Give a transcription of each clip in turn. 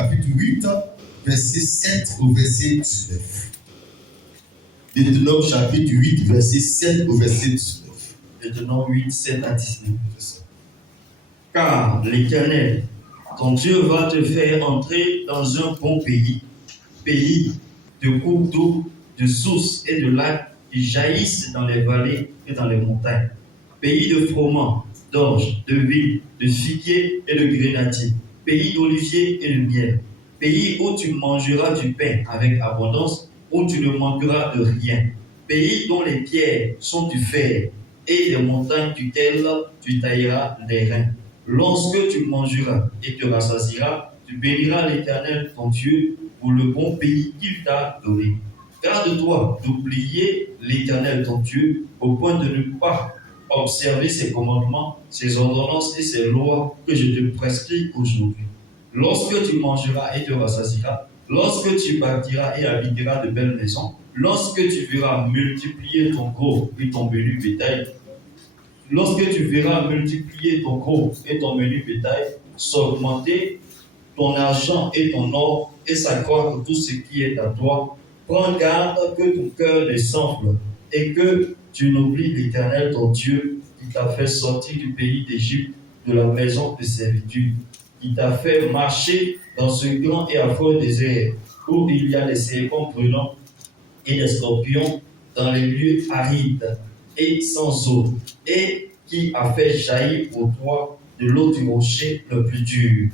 chapitre 8, verset 7 au verset 19. Deutéronome chapitre 8, verset 7 au verset 19. Deutéronome 8, 7 à 19. Car l'Éternel, ton Dieu, va te faire entrer dans un bon pays de cours d'eau, de sources et de lacs qui jaillissent dans les vallées et dans les montagnes, pays de froment, d'orge, de vignes, de figuiers et de grenadiers, pays d'oliviers et de miel, pays où tu mangeras du pain avec abondance, où tu ne manqueras de rien, pays dont les pierres sont du fer et les montagnes duquel tu tailleras les reins. Lorsque tu mangeras et te rassasieras, tu béniras l'Éternel ton Dieu pour le bon pays qu'il t'a donné. Garde-toi d'oublier l'Éternel ton Dieu au point de ne pas observer ses commandements, ses ordonnances et ses lois que je te prescris aujourd'hui. Lorsque tu mangeras et te rassasieras, lorsque tu bâtiras et habiteras de belles maisons, lorsque tu verras multiplier ton gros et ton menu bétail, lorsque tu verras multiplier ton gros et ton menu bétail, s'augmenter ton argent et ton or et s'accroître tout ce qui est à toi, prends garde que ton cœur ne s'enfle et que tu n'oublies l'Éternel ton Dieu qui t'a fait sortir du pays d'Égypte, de la maison de servitude, qui t'a fait marcher dans ce grand et affreux désert où il y a des serpents brûlants et des scorpions dans les lieux arides et sans eau, et qui a fait jaillir pour toi de l'eau du rocher le plus dur.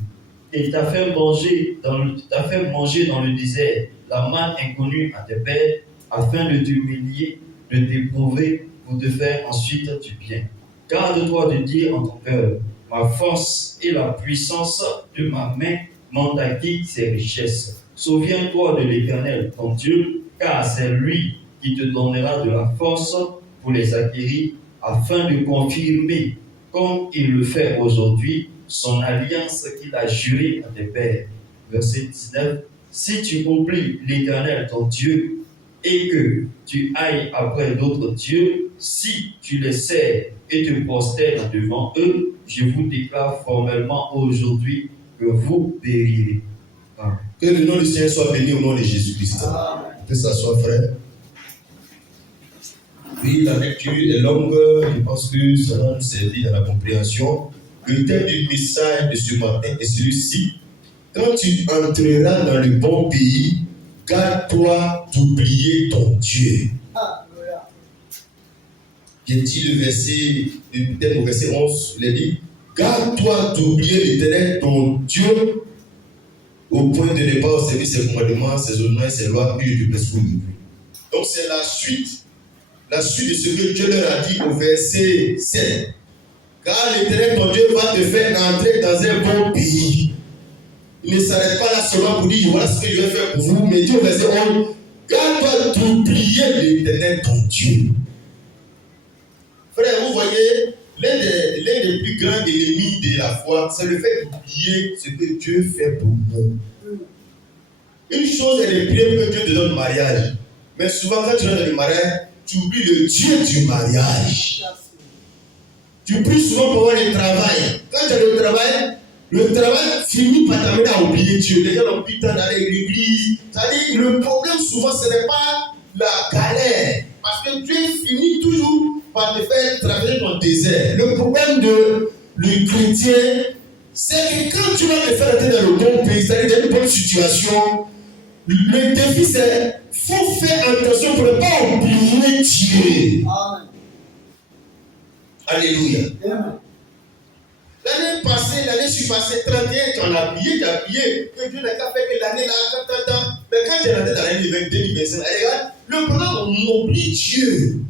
Et t'a fait manger dans le désert la manne inconnue à tes pères, afin de t'humilier, de t'éprouver, pour te faire ensuite du bien. Garde-toi de dire en ton cœur, ma force et la puissance de ma main m'ont acquis ces richesses. Souviens-toi de l'Éternel, ton Dieu, car c'est lui qui te donnera de la force pour les acquérir, afin de confirmer, comme il le fait aujourd'hui, son alliance qu'il a jurée à tes pères. Verset 19. Si tu oublies l'Éternel, ton Dieu, et que tu ailles après d'autres dieux, si tu les sers et te prosternes devant eux, je vous déclare formellement aujourd'hui que vous périrez. Amen. Que le nom du Seigneur soit béni au nom de Jésus-Christ. Que ça soit frère. Oui, la lecture est longue, je pense que ça va nous servir dans la compréhension. Le thème du message de ce matin est celui-ci. Quand tu entreras dans le bon pays, garde-toi d'oublier ton Dieu. J'ai dit le verset 11, il a dit, garde-toi d'oublier l'Éternel ton Dieu, au point de ne pas observer ses commandements, ses ordonnances, ses lois, puis je te prescris aujourd'hui. Donc c'est la suite de ce que Dieu leur a dit au verset 7. Car l'Éternel ton Dieu va te faire entrer dans un bon pays. Il ne s'arrête pas là seulement pour dire voilà ce que je vais faire pour vous, mais Dieu au verset 11, garde-toi d'oublier l'Éternel ton Dieu. Frère, vous voyez, l'un des plus grands ennemis de la foi, c'est le fait d'oublier ce que Dieu fait pour nous. Une chose est de prier que Dieu te donne le mariage, mais souvent quand tu rentres dans le mariage, tu oublies le Dieu du mariage. Tu pries souvent pour avoir le travail. Quand tu as le travail finit par t'amener à oublier Dieu. Les gens n'ont plus le temps d'aller à l'église. C'est-à-dire, le problème souvent, ce n'est pas la galère. Parce que Dieu finit toujours par te faire traverser ton désert. Le problème du chrétien, c'est que quand tu vas te faire entrer dans le bon pays, c'est-à-dire dans une bonne situation, le défi c'est faut faire attention pour ne pas oublier Dieu. Amen. Alléluia. Amen. L'année passée, l'année passée, 31, tu en as prié, que Dieu n'a qu'à faire que l'année là, mais quand tu es rentré dans l'année 2025, regarde, le problème, on oublie Dieu.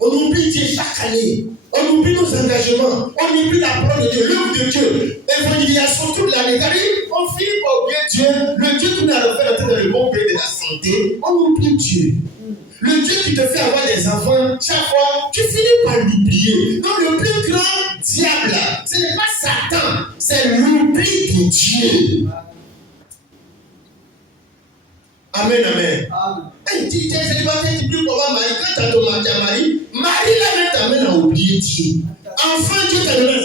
On oublie Dieu chaque année. On oublie nos engagements. On oublie la parole de Dieu, l'œuvre de Dieu. Évangélisation toute l'année. On finit par oublier Dieu. Le Dieu qui nous a fait entrer dans le bon pays de la santé. On oublie Dieu. Le Dieu qui te fait avoir des enfants, chaque fois, tu finis par l'oublier. Donc le plus grand diable, ce n'est pas Satan, c'est l'oubli de Dieu. Amen, amen. Amen. Tu es célibataire, tu pries pour avoir mari. Quand tu as ton mari, Marie là t'amène à oublier Dieu. Enfin, Dieu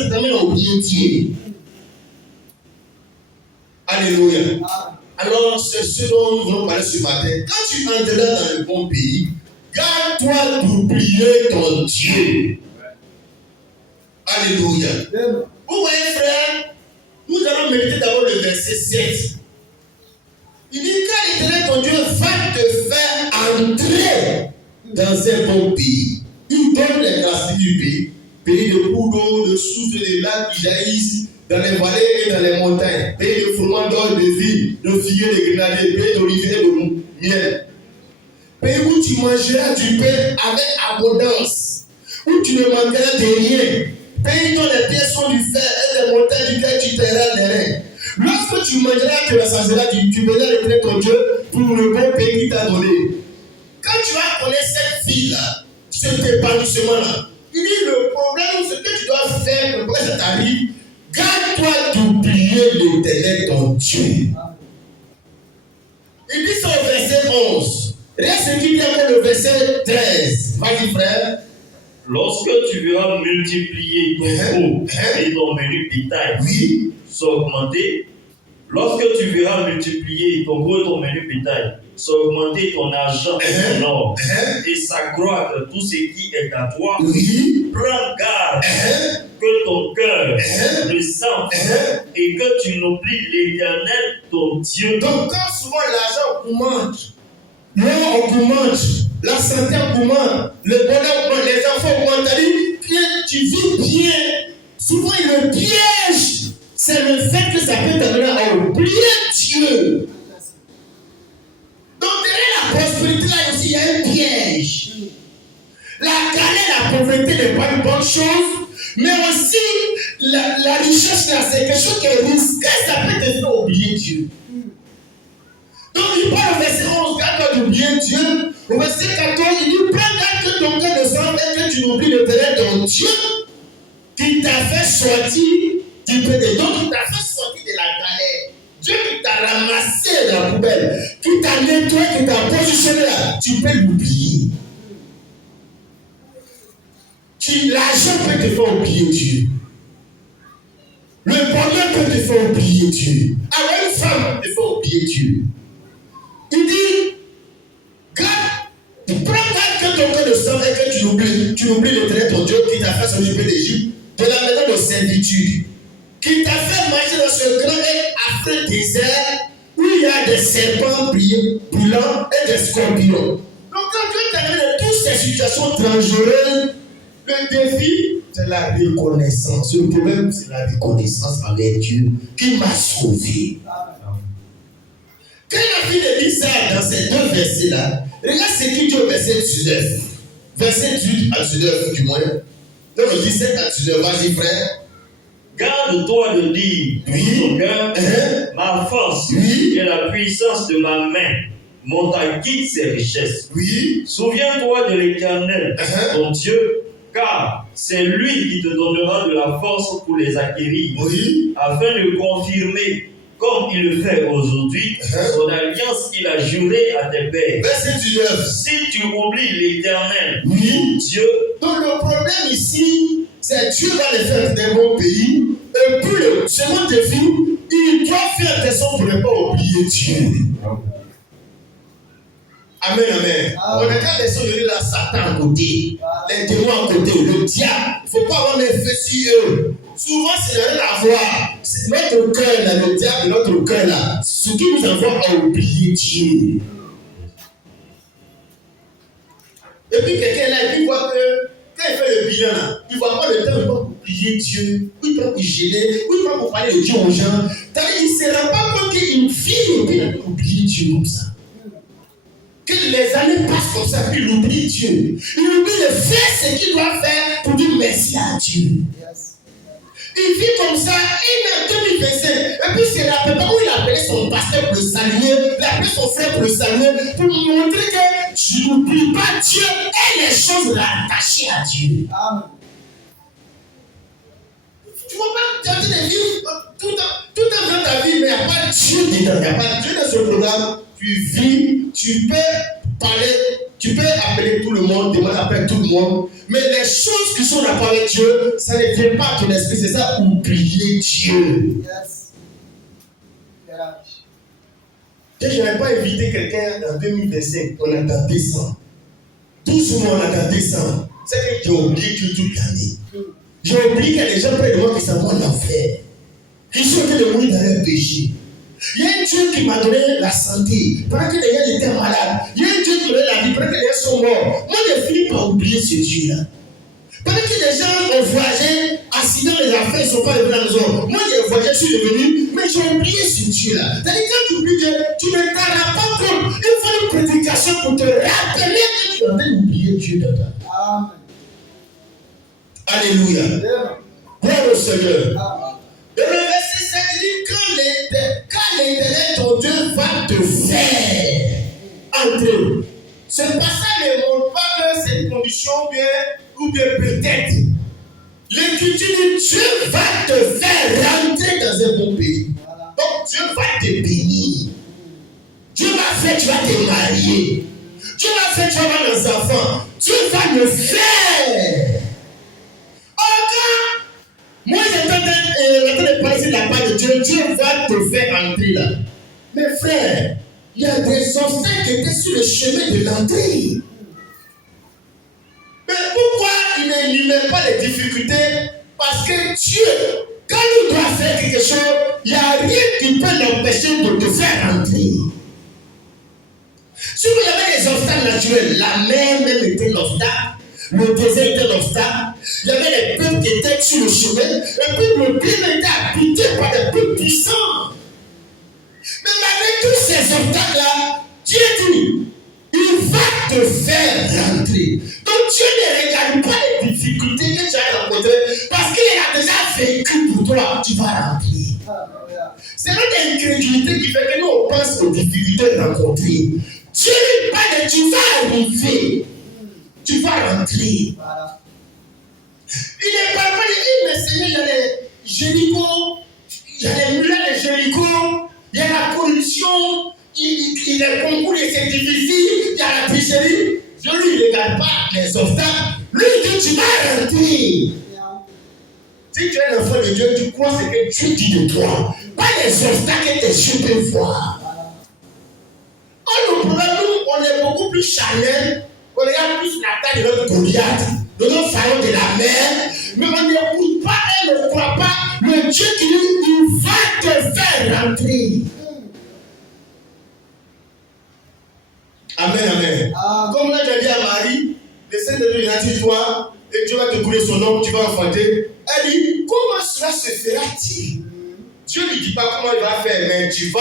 t'amène à oublier Dieu. Alléluia. Alors, c'est ce dont nous voulons parler ce matin. Quand tu entreras dans le bon pays, garde-toi d'oublier ton Dieu. Alléluia. Vous voyez, frère, nous allons méditer d'abord le verset 7. Il dit, quand l'Éternel ton Dieu va te faire entrer dans un bon pays, il donne les caractéristiques du pays. Pays de cours d'eau, de sources, de lacs qui jaillissent dans les vallées et dans les montagnes. Pays de froment d'or, de vignes, de figuiers, de grenadiers, pays d'oliviers et de miel. Pays où tu mangeras du pain avec abondance, où tu ne manqueras de rien. Pays dont les pierres sont du fer et les montagnes duquel tu tailleras les reins. Lorsque tu mangeras, tu rassasieras, tu verras l'Éternel ton Dieu pour le bon pays qu'il t'a donné. Quand tu vas connaître cette vie-là, cet épanouissement-là, il dit le problème, ce que tu dois faire pour que ça t'arrive, garde-toi d'oublier l'Éternel ton Dieu. Il dit ça au verset 11. Regarde ce qu'il dit après le verset 13. Vas-y, frère. Lorsque tu verras multiplier ton gros et ton menu bétail s'augmenter, lorsque tu verras multiplier ton gros et ton menu bétail s'augmenter, ton argent et ton or, et s'accroître tout ce qui est à toi, prends garde que ton cœur ne sente et que tu n'oublies l'Éternel ton Dieu. Donc quand souvent l'argent augmente, l'or augmente, la santé augmente, le bonheur augmente, les enfants augmentent, tu vis bien. Souvent le piège, c'est le fait que ça peut t'amener à oublier Dieu. Donc derrière la prospérité là aussi, il y a un piège. La galère, la pauvreté n'est pas une bonne chose, mais aussi la richesse là, c'est quelque chose qui est risqué, ça peut te faire oublier Dieu. Donc il parle au verset 11, garde-toi d'oublier Dieu. Au verset 14, il dit, prends garde que ton cœur ne s'en et que tu n'oublies l'Éternel ton Dieu, qui t'a fait sortir du péché, donc qui t'a fait sortir de la galère. Dieu qui t'a ramassé dans la poubelle, qui t'a nettoyé, qui t'a positionné là, tu peux l'oublier. L'argent peut te faire oublier Dieu. Le bonheur peut te faire oublier Dieu. Avoir une femme peut te faire oublier Dieu. Il dit, prends garde que ton cœur ne s'en et que tu n'oublies l'Éternel ton Dieu qui t'a fait sortir d'Égypte, de la maison de servitude, qui t'a fait marcher dans ce grand et affreux désert où il y a des serpents brûlants et des scorpions. Donc quand Dieu t'a mis dans toutes ces situations dangereuses, le défi, c'est la reconnaissance. Le problème, c'est la reconnaissance envers Dieu qui m'a sauvé. Quand la Bible dit ça dans ces deux versets-là, regarde ce qu'il dit au verset 19. Verset 18 à 19 du moins. Dans le 17 à 19, vas-y frère. Garde-toi de dire dans ton cœur, ma force et la puissance de ma main m'ont acquis ces richesses. Souviens-toi de l'Éternel, ton Dieu, car c'est lui qui te donnera de la force pour les acquérir, afin de confirmer, comme il le fait aujourd'hui, son alliance qu'il a jurée à tes pères. Verset 19. Si tu oublies l'Éternel, ton Dieu. Donc le problème ici, c'est Dieu va les faire des bons pays. Et puis le second défi, il doit faire attention pour ne pas oublier Dieu. Amen, amen. On a quand les gens de la Satan à côté, les démons à côté, le diable. Il ne faut pas avoir mes feux sur eux. Souvent, c'est rien à voir. C'est notre cœur là, le diable, notre cœur là. Ce qui nous envoie à oublier Dieu. Et puis quelqu'un là, il voit que quand il fait le bilan là, il ne voit pas le temps pour oublier Dieu, ou il prend pour gêner, ou il prend pour parler de Dieu aux gens. Il ne se rend pas compte qu'il vit et puis il a oublié Dieu comme ça. Que les années passent comme ça, puis il oublie Dieu. Il oublie de faire ce qu'il doit faire pour dire merci à Dieu. Il vit comme ça, il est en 2025. Et puis c'est la période où il a appelé son pasteur pour le saluer, il a appelé son frère pour le saluer, pour montrer que tu n'oublies pas Dieu et les choses rattachées à Dieu. Amen. Tu ne vas pas tenter de vivre tout en faisant ta vie, mais il n'y a pas Dieu dedans, il n'y a pas Dieu dans ce programme. Tu vis, tu peux parler, tu peux appeler tout le monde, demander après tout le monde, mais les choses qui sont en rapport avec Dieu, ça ne vient pas à ton esprit, c'est ça, oublier Dieu. Je n'ai pas invité quelqu'un en 2025, on a tenté ça. Tout souvent on a tenté ça. C'est que j'ai oublié Dieu toute l'année. J'ai oublié qu'il y a des gens près de moi qui s'en vont en enfer. Qui sont en train de mourir dans leur péché. Il y a un Dieu qui m'a donné la santé. Pendant que les gens étaient malades. Il y a un Dieu qui m'a donné la vie. Pendant que les gens sont morts. Moi, j'ai fini par oublier ce Dieu-là. Pendant que les gens ont voyagé, accident, les affaires, ils ne sont pas revenus à la maison. Moi, j'ai voyagé, je suis revenu, mais j'ai oublié ce Dieu-là. C'est-à-dire, quand tu oublies Dieu, tu ne t'en rends pas compte. Il faut une prédication pour te rappeler que tu avais oublié Dieu dans ta vie. Amen. Alléluia. Gloire au Seigneur. Amen. Et le verset 5 dit quand l'Éternel, ton Dieu, va te faire entrer. Ce passage ne montre pas que c'est une condition bien ou bien peut-être. L'écriture dit Dieu va te faire rentrer dans un bon pays. Donc Dieu va te bénir. Dieu va faire, tu vas te marier. Dieu va faire, tu vas avoir des enfants. Dieu va le faire. Encore, moi j'entends de parler de la part de Dieu. Dieu va te faire entrer là. Mes frères, il y a des obstacles qui étaient sur le chemin de l'entrée. Mais pourquoi il n'énumère pas les difficultés? Parce que Dieu, quand il doit faire quelque chose, il n'y a rien qui peut l'empêcher de te faire entrer. Si vous avez des obstacles naturels, la mer même était l'obstacle, le désert était l'obstacle, il y avait les peuples qui étaient sur le chemin, et puis le pays était habité par des peuples puissants. Mais malgré tous ces obstacles-là, Dieu dit, il va te faire rentrer. Donc Dieu ne regarde pas les difficultés que tu as rencontrées, parce qu'il a déjà vécu pour toi, tu vas rentrer. C'est notre incrédulité qui fait que nous on pense aux difficultés rencontrées. Dieu ne parle, tu vas arriver, tu vas rentrer. Il ne parle pas de dire, mais Seigneur, il y a les Jéricho, il y a les murs de Jéricho, il y a la pollution, il y a le concours et c'est difficile, il y a la tricherie. Dieu ne regarde pas les obstacles. Lui dit tu vas rentrer. Si tu es l'enfant de Dieu, tu crois ce que Dieu dit de toi. Pas les obstacles que tes yeux peuvent voir. Or, le problème, nous, on est beaucoup plus charnel. On regarde plus la taille de notre Goliath, de notre pharaon de la mer. Mais on n'écoute pas et ne croit pas le Dieu qui dit il va te faire rentrer. Amen, amen. Comme là, j'ai dit à Marie, le Seigneur lui a dit toi, et Dieu va te couler son homme, tu vas enfanter. Elle dit, comment cela se fera-t-il? Dieu ne lui dit pas comment il va faire, mais tu vas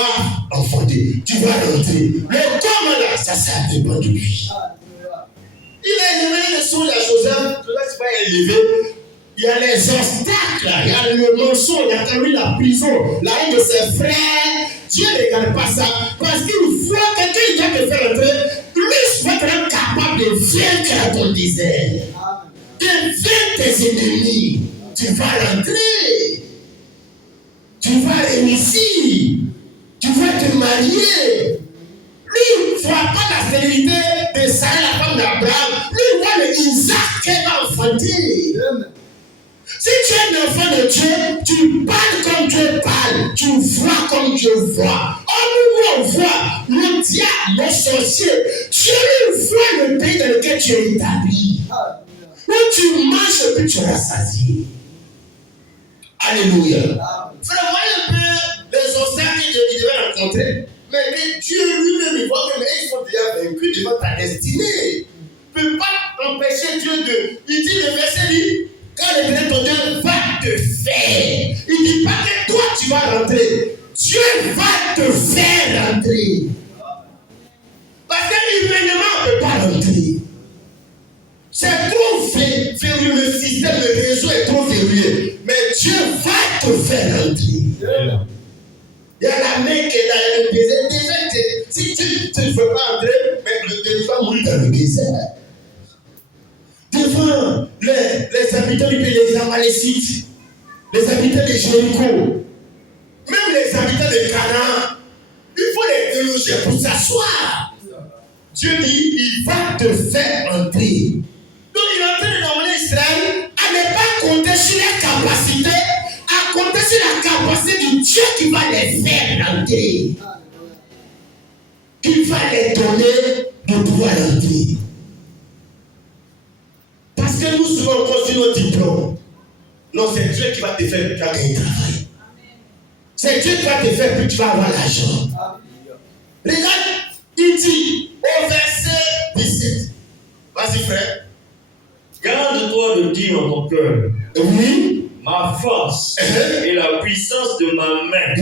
enfanter, tu vas rentrer. Mais comment là, ça dépend de lui. Il a élevé le son de la Joseph, Joseph va élever. Il y a les obstacles, il y a le mensonge, il y a quand même la prison, la haine de ses frères. Dieu ne regarde pas ça, parce qu'il faut quelqu'un qui doit te faire entrer, lui va être capable de vaincre ton désert, de vaincre tes ennemis. Tu vas rentrer, tu vas réussir, tu vas te marier. Lui, il ne voit pas la fidélité de Sarah, la femme d'Abraham. Lui, il voit le Isaac qu'elle va enfanter. Si tu es un enfant de Dieu, tu parles comme Dieu parle, tu vois comme Dieu voit. Or, nous, on voit le diable, le sorcier. Dieu voit le pays dans lequel tu es établi. Où tu manges et puis tu es rassasié. Alléluia. Frère, voyez un peu les obstacles qu'il devait rencontrer. Mais Dieu lui-même, il voit que ils sont déjà vaincus devant ta destinée. Il ne peut pas empêcher Dieu de. Il dit, le verset dit, quand l'Éternel ton Dieu va te faire. Il ne dit pas que toi tu vas rentrer. Dieu va te faire rentrer. Parce qu'humainement, on ne peut pas rentrer. C'est trop verrouillé, le système, le réseau est trop verrouillé. Mais Dieu va te faire rentrer. Il y a la main qui est dans le désert. Déjà, si tu ne veux pas entrer, mais tu vas mourir dans le désert. Devant les habitants du pays, les Amalécites, les habitants de Jéricho, même les habitants de Canaan, il faut les déloger pour s'asseoir. Dieu dit, il va te faire entrer. Donc il est en train de demander Israël à ne pas compter sur les capacités, à compter sur la capacité du Dieu qui va les faire entrer. qui va les donner de pouvoir entrer. Parce que nous souvent construisons nos diplômes. Non, c'est Dieu qui va te faire plus tu vas gagner travail. C'est Dieu qui va te faire plus tu vas avoir l'argent. Regarde, il dit au verset 17. Vas-y frère. Garde-toi de dire en ton cœur, Oui. ma force et la puissance de ma main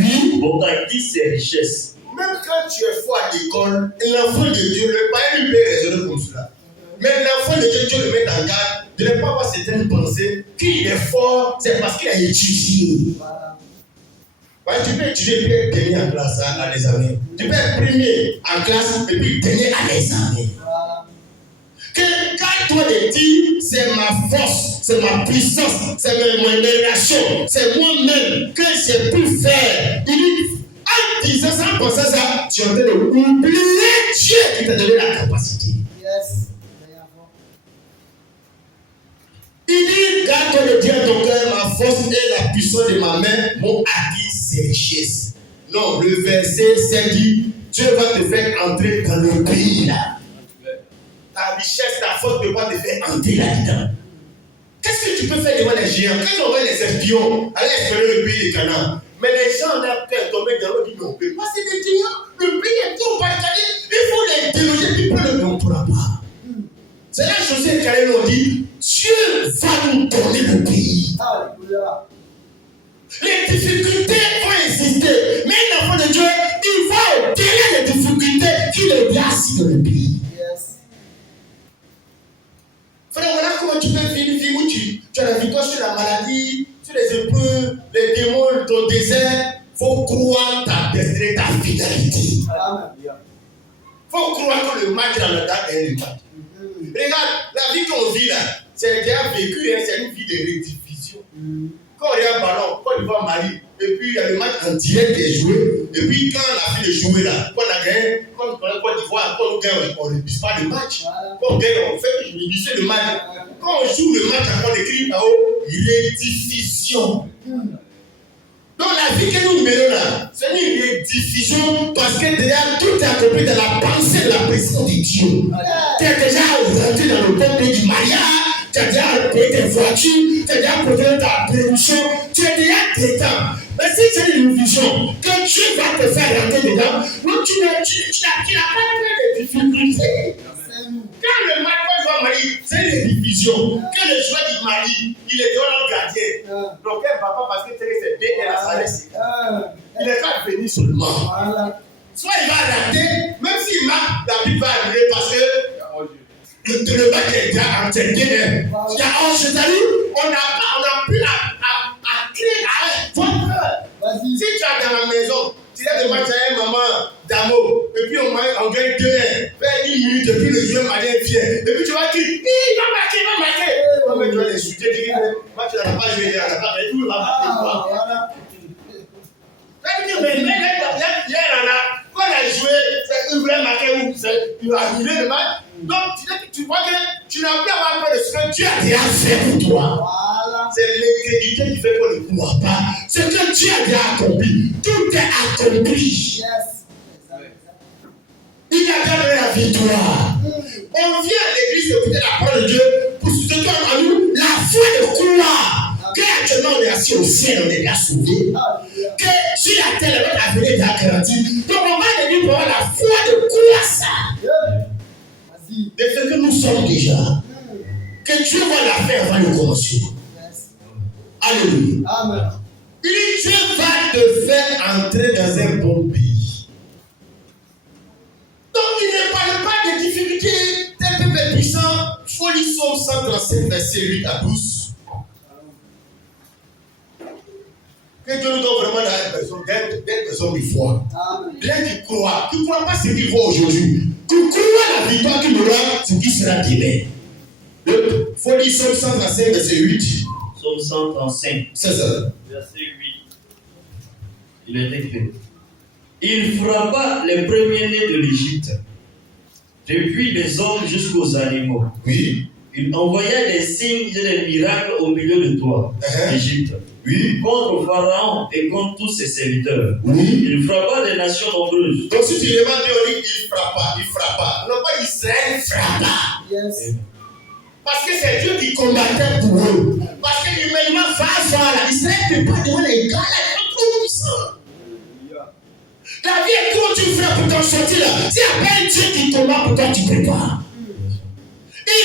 ont acquis ces richesses. Même quand tu es fort à l'école, l'enfant de Dieu, le père lui peut raisonner comme cela. Mais l'enfant de Dieu, Dieu le met en garde de ne pas avoir certaines pensées. Qu'il est fort, c'est parce qu'il a étudié. Tu peux étudier et puis être dernier en classe à l'examen. Tu peux être premier en classe et puis dernier à l'examen. Quand toi te dis, c'est ma force, c'est ma puissance, c'est mon élévation, c'est moi-même que j'ai pu faire. Il dit, en disant ça, en pensant ça, tu es en train de oublier Dieu qui t'a donné la capacité. Yes. Il dit, garde le Dieu dans ton cœur, ma force et la puissance de ma main m'ont acquis ces richesses. Non, le verset 7 dit, Dieu va te faire entrer dans le pays là. Ta richesse, ta force ne peut pas te faire entrer là-dedans. Qu'est-ce que tu peux faire devant les géants? Quand on voit les espions, aller explorer le pays de Canaan. Mais les gens ont peur tomber dans l'eau, ils disent non, mais pas c'est des géants, le pays est trop barricadé, il faut les déloger, puis pas le mais on ne pourra pas. C'est là que Josué et Caleb ont dit, Dieu va nous donner le pays. Alléluia. Les difficultés vont exister, mais un enfant de Dieu, il va au-delà des difficultés qu'il est bien assis dans le pays. Yes. Frère, voilà comment tu peux vivre une vie où tu as la victoire sur la maladie, sur les épreuves, les démons, ton désert. Il faut croire ta destinée, ta finalité. Amen. Il faut croire que le match dans la date est le match. Regarde, la vie qu'on vit là, c'est déjà vécu, hein, c'est une vie de rediffusion. Quand on regarde ballon, quand on voit Mali, et puis il y a le match en direct qui est joué, et puis quand on a fini de jouer là, quand on a gagné, comme Côte d'Ivoire, quand on gagne, on ne répisse pas le match. Quand on gagne, on fait réviser le match. Quand on joue le match, on écrit là-haut, rediffusion. Donc la vie que nous menons là, c'est une rediffusion parce que déjà tout est accompli dans la pensée de la présence de Dieu. Tu es déjà rentré dans le bon pays du mariage, tu as déjà payé tes voitures, tu as déjà posé ta permission, tu es déjà dedans. Mais si c'est une vision que Dieu va te faire rentrer dedans, donc tu n'as pas peur de difficultés. Quand le match va Mali, c'est une division. Quand le joueur du Mali, il est devant le gardien. Donc, quel papa, parce que c'est bien, il a salé. Il n'est pas venu seulement. Soit il va rater, même s'il marque, la vie va arriver parce que le match est déjà entraîné. Il y a un c'est-à-dire, on n'a plus à créer votre peur. Si tu es dans la maison, tu as des matchs à un maman d'amour, et puis on gagne 2-1, fait 10 minutes, et puis le joueur malien vient, et puis tu vas dire, il va marquer. Non, mais tu vas les soutenir, tu dis, moi tu n'as pas joué, tu n'as pas joué, tout va marquer. Mais hier, quand on a joué, il voulait marquer où? Il va arriver le match. Donc tu vois que tu n'as plus à avoir peur de ce que Dieu a déjà fait pour toi. C'est l'incrédulité qui fait qu'on ne croit pas. Ce que Dieu a déjà accompli, tout est accompli. Il a déjà donné la victoire. On vient à l'église écouter la parole de Dieu pour soutenir en nous la foi de croire qu'actuellement on est assis au ciel, on est déjà sauvé. Que sur la terre, notre avenir est déjà garanti. Donc on va à l'église pour avoir la foi de croire ça. De ce que nous sommes déjà. Que Dieu va la faire avant le commencement. Alléluia. Amen. Il dit Dieu va te faire entrer dans un bon pays. Donc il ne parle pas de difficultés, d'un peuple puissant. Folie Somme 135, verset 8 à 12. Que Dieu nous donne vraiment d'être personne de foi. Bien qu'il croit, qui ne croit pas ce qu'il voit aujourd'hui. Qui croit la victoire qu'il aura, ce qui sera demain. Folie Somme 135, verset 8. Somme 135, C'est ça. verset 8. Il est écrit. Il frappa les premiers-nés de l'Égypte, depuis les hommes jusqu'aux animaux. Oui. Il envoya des signes et des miracles au milieu de toi, Égypte. Oui. Contre Pharaon et contre tous ses serviteurs. Oui. Il frappa des nations nombreuses. Donc si tu demandes, on dit il frappa. Non pas Israël frappa. Yes. Parce que c'est Dieu qui combattait pour eux. Parce que humainement, là, Israël ne peut pas demander les gars là, ils sont trop puissants. La vie est quand tu frappes pour t'en sortir là. C'est à peine Dieu qui combat pour toi, tu ne peux pas.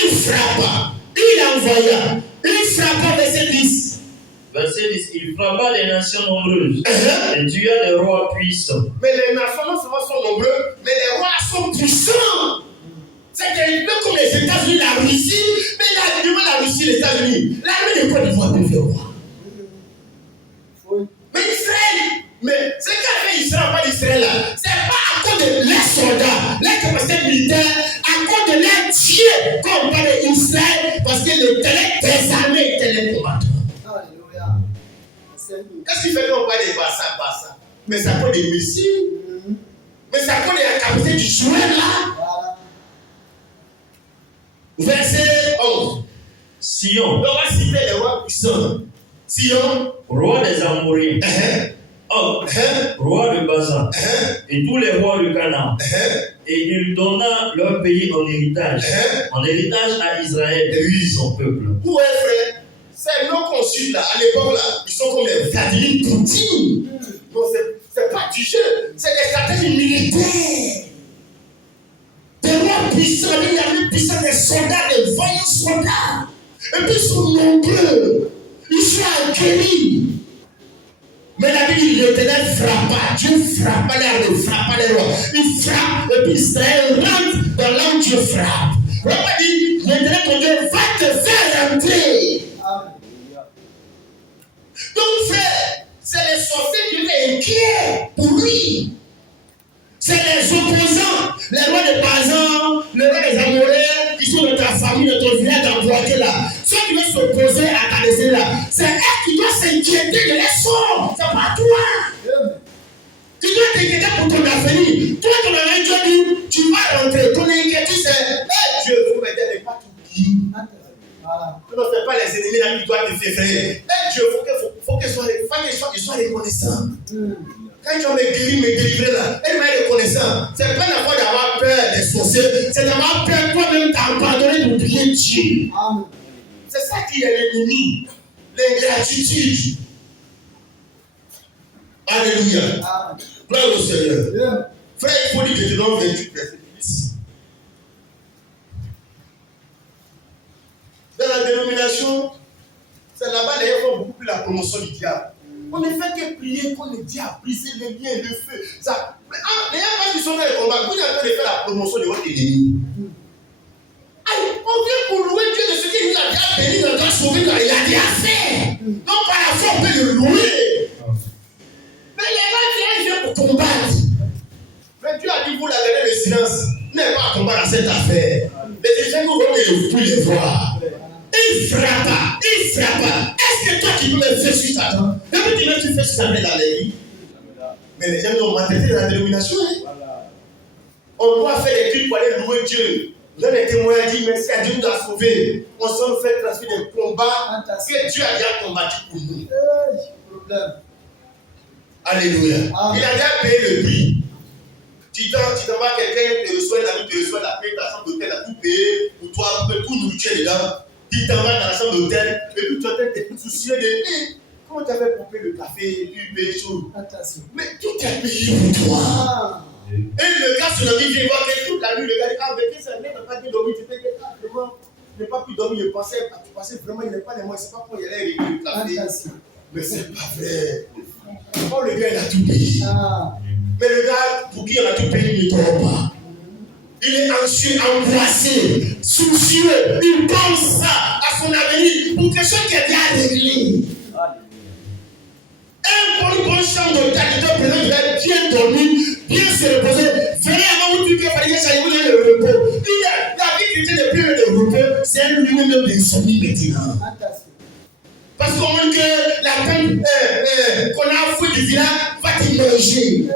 Il frappa, il envoya, il frappa, verset 10. Verset 10, il frappa des nations nombreuses et tua des rois puissants. Mais les nations non seulement sont nombreux, mais les rois sont puissants. C'est un peu comme les États-Unis, la Russie, mais la Russie, les États-Unis, l'armée de Côte d'Ivoire peut faire roi. Mais Israël, mais ce qu'a fait Israël, pas d'Israël là, c'est pas à cause de leurs soldats, leurs capacités militaires, à cause de leur Dieu qu'on parle d'Israël, parce que le télé des armées était les combattants. Alléluia. Qu'est-ce qui fait qu'on parle de Bassa? Mais c'est à cause des missiles, mais c'est à cause de la capacité du joueur là. Verset 11. Sion. On va citer les rois puissants. Sion, roi des Amoréens. Og, roi de Basan. Et tous les rois de Canaan. Et il donna leur pays en héritage. En héritage à Israël, son peuple. Où est frère? C'est nos consuls là, à l'époque là, ils sont comme les Vladimir Poutine. Donc c'est pas du jeu, c'est des stratégies militaires. Des rois puissants, il y a des puissants, des soldats, des vaillants soldats. Et puis ils sont nombreux. Ils sont accueillis. Mais la Bible dit l'Éternel frappa. Dieu frappa les rois, frappa les rois. Il frappe et puis Israël rentre dans là où Dieu frappe. Le roi dit l'Éternel ton Dieu va te faire rentrer. Donc frère, c'est les sorciers qui étaient inquiets pour lui. C'est les opposants, les rois de Bazan, les rois des Amoréens qui sont dans ta famille, dans ton village, dans Boaké là. Ceux qui veulent s'opposer à ta destinée là, c'est eux qui doivent s'inquiéter de leur sort. C'est pas toi. Tu dois t'inquiéter pour ton avenir. Toi, ton avenir, Dieu dit, tu vas rentrer. Ton inquiétude, c'est Dieu, vous mettez pas tout qui. Tu ne fais pas les ennemis là qui doivent te faire frère. Dieu, faut qu'ils soient reconnaissants. Quand tu vas me délivrer là, elle va être reconnaissant. C'est pas la fois d'avoir peur des sorciers, c'est d'avoir peur toi-même d'abandonner d'oublier Dieu. C'est ça qui est l'ennemi, l'ingratitude. Alléluia. Gloire au Seigneur. Frère, il faut dire que tu donnes 28 verset 10. Dans la dénomination, c'est là-bas d'ailleurs qu'on beaucoup plus la promotion du diable. On ne fait que prier qu'on le dit à briser les liens, le feu. Ça. Mais d'ailleurs, quand ils sont dans le combat, vous êtes en train de faire la promotion de votre ennemi. On vient pour louer Dieu de ce qu'il nous a déjà béni, nous a déjà sauvé, il a déjà fait. Donc par la foi, on peut le louer. Mais les gens qui viennent pour combattre. Mais Dieu a dit, vous la gardez le silence. N'avez pas à combattre dans cette affaire. Les gens vous pouvez les voir. Il frappa. Est-ce que toi qui peux me faire sur Satan? Depuis que tu fais sur Satan dans les vies. Mais les gens ont maltraité dans la dénomination. On doit faire des cultes pour aller louer Dieu. Là, les témoins ont dit merci à Dieu nous a sauvés. On s'en fait transmettre des combats que Dieu a déjà combattu pour nous. Alléluia. Il a déjà payé le prix. Tu t'en vas, quelqu'un te reçoit, l'ami te reçoit, la paix, ta chambre d'hôtel, a tout payé pour toi, tout nourriture dedans. Tu t'en vas dans la chambre d'hôtel, et puis tu entends tes soucieux de comment tu as fait pour payer le café, et puis payer les choses. Mais tout est payé pour toi. Et le gars, son ami vient voir toute la nuit, le gars dit, ah, mais qu'est-ce que ça n'a pas bien dormi, tu t'es vraiment, je n'ai pas pu dormir, je pensais vraiment, il n'est pas les moyens, c'est pas pour y aller avec le café. Mais c'est pas vrai. Oh, le gars, il a tout payé. Mais le gars, pour qui on a tout payé, il ne dort pas. Il est anxieux, angoissé, soucieux. Il pense à son avenir pour quelque chose qui est bien réglé. Pour une bonne chambre d'hôtel, il doit bien dormir, bien se reposer. Venez avant vous, tu peux faire ça, vous avez le repos. La vie chrétienne n'est plus le repos, c'est un minimum d'insomnie maintenant. Parce qu'on veut que la peine qu'on a fouillé du village va t'immerger.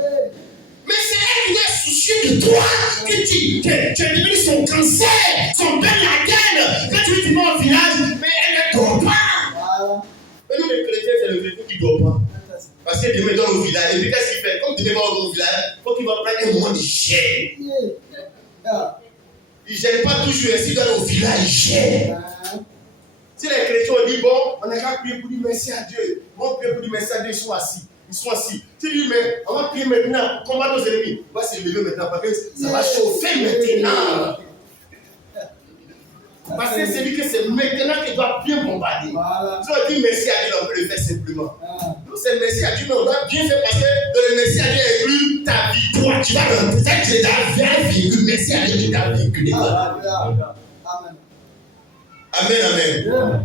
Mais c'est elle qui est soucieux de toi, qui dit que tu es devenu son cancer, son Ben Laden. Quand tu village. Et puis qu'est-ce qu'il fait? Comme tu devais voir au village, il faut qu'il va prendre un moment de gêne. Il ne gêne pas toujours. S'il doit aller au village, il gêne. Si les chrétiens ont dit, bon, on n'a qu'à prier pour dire merci à Dieu. On prie pour dire merci à Dieu, ils sont assis. Ils sont assis. Si lui, mais on va prier maintenant, combattre nos ennemis. On va se lever maintenant parce que ça va chauffer maintenant. Parce que c'est lui que c'est maintenant qu'il doit bien bombarder. Voilà. Si on dit merci à Dieu, on peut le faire simplement. Donc c'est merci à Dieu, mais on doit bien faire parce que le merci à Dieu inclut ta victoire. Tu vas peut-être que tu as vécu, merci à Dieu, tu as vécu. Amen. Amen, amen.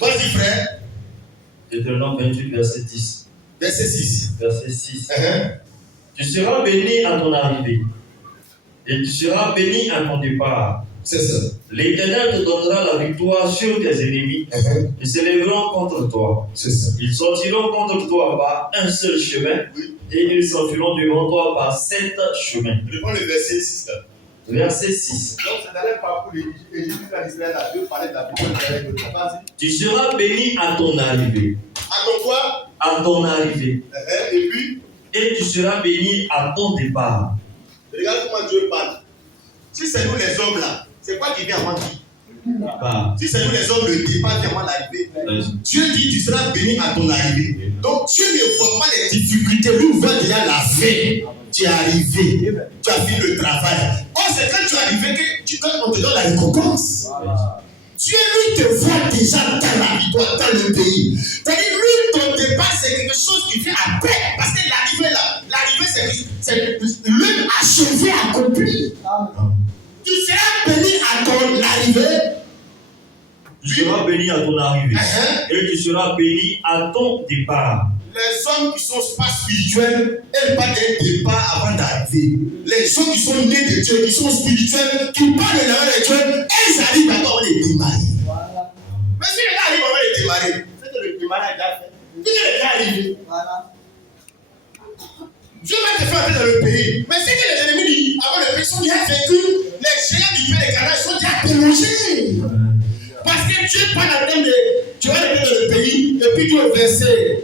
Vas-y, frère. Deutéronome 28, verset 10. Verset 6. Verset 6. Tu seras béni à ton arrivée, et tu seras béni à ton départ. C'est ça. L'Éternel te donnera la victoire sur tes ennemis. Ils se lèveront contre toi. C'est ça. Ils sortiront contre toi par un seul chemin, et ils s'enfuiront devant toi par 7 chemins. Je prends le verset 6 là. Verset 6. Donc, c'est dans le parcours d'Égypte quand Israël a Dieu parler de la victoire de la. Tu seras béni à ton arrivée. À ton quoi? À ton arrivée. Et puis? Et tu seras béni à ton départ. Regarde comment Dieu parle. Si c'est nous les hommes là, c'est quoi qui vient avant qui? Si c'est nous les hommes, le départ vient avant l'arrivée. Dieu dit tu seras béni à ton arrivée. Donc Dieu ne voit pas les difficultés, lui voit déjà la fin. Tu es arrivé, tu as fait le travail. Or, c'est quand tu es arrivé qu'on te donne la récompense. Dieu, lui, te voit déjà dans la victoire, dans le pays. C'est-à-dire, lui, ton départ, c'est quelque chose qui vient après. Parce que l'arrivée, là, c'est l'œuvre achevée, accomplie. Tu seras béni à ton arrivée. Tu seras béni à ton arrivée. Et tu seras béni à ton départ. Les hommes qui ne sont pas spirituels, ils parlent d'un départ avant d'arriver. Les hommes qui sont nés de Dieu, qui sont spirituels, qui parlent de la main de Dieu, ils arrivent avant de démarrer. Voilà. Mais si les gars arrivent avant de démarrer, c'est que le démarrage est déjà fait. Si les gars arrivent, voilà. Dieu va te faire entrer dans le pays. Mais c'est que les ennemis disent, avant le pays sont déjà vécus, les géants du pays des Canaries sont déjà délogés. Parce que Dieu parle en termes de, tu vas aller dans le pays, et puis tu vas verser.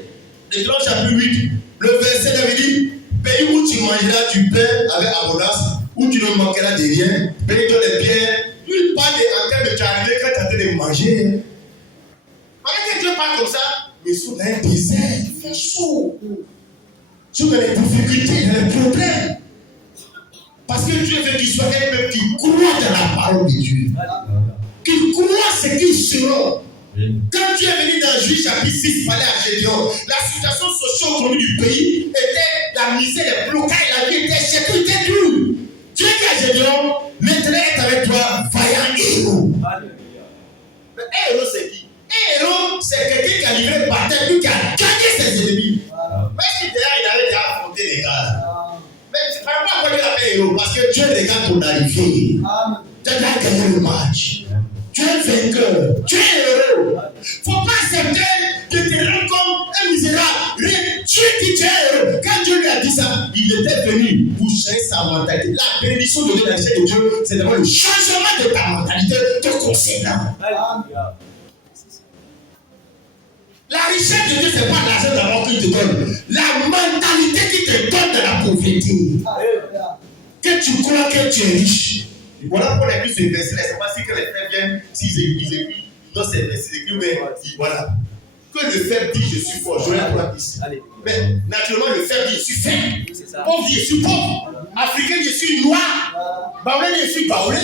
L'Exode chapitre 8, le verset 9 dit, pays où tu mangeras du pain avec abondance, où tu ne manqueras de rien, pays dans les pierres. Il parle en termes de tu arriver quand tu es en train de manger. Avec que Dieu parle comme ça, mais sous un désert, il fait chaud. Sous les difficultés, les problèmes. Parce que Dieu veut qu'il soit un peuple qui croit dans la parole de Dieu. Qui croit ce qu'ils seront. Quand Dieu est venu dans Juge chapitre 6, il fallait à Gédéon. La situation socio-économique du pays était la misère, les blocages, la vie était chère, tout était dur. Dieu dit à Gédéon, l'Éternel est avec toi, vaillant héros. Mais un héros c'est qui? Un héros c'est quelqu'un qui a livré le bataille, lui qui a gagné ses ennemis. Même si déjà il avait déjà affronté les gars. Mais c'est pas pourquoi Dieu l'appelle héros, parce que Dieu regarde ton arrivée. Tu as gagné le match. Tu es vainqueur, tu es heureux. Il ne faut pas accepter que tu te rends comme un misérable. Dieu dit tu es heureux. Quand Dieu lui a dit ça, il était venu pour changer sa mentalité. La bénédiction de Dieu dans la chair de Dieu, c'est d'abord le changement de ta mentalité te concernant. La richesse de Dieu, ce n'est pas l'argent d'abord qu'il te donne. La mentalité qu'il te donne de la pauvreté. Que tu crois que tu es riche. Voilà pour les plus de versets, c'est pas si que les frères viennent, s'ils écrivent, dans ces versets, ils écrivent, mais voilà. Que le faible dit je suis fort, je vais croire ici. Mais naturellement, le faible dit je suis faible. Pauvre dit je suis pauvre. Africain dit je suis noir. Baoulé dit je suis baoulé.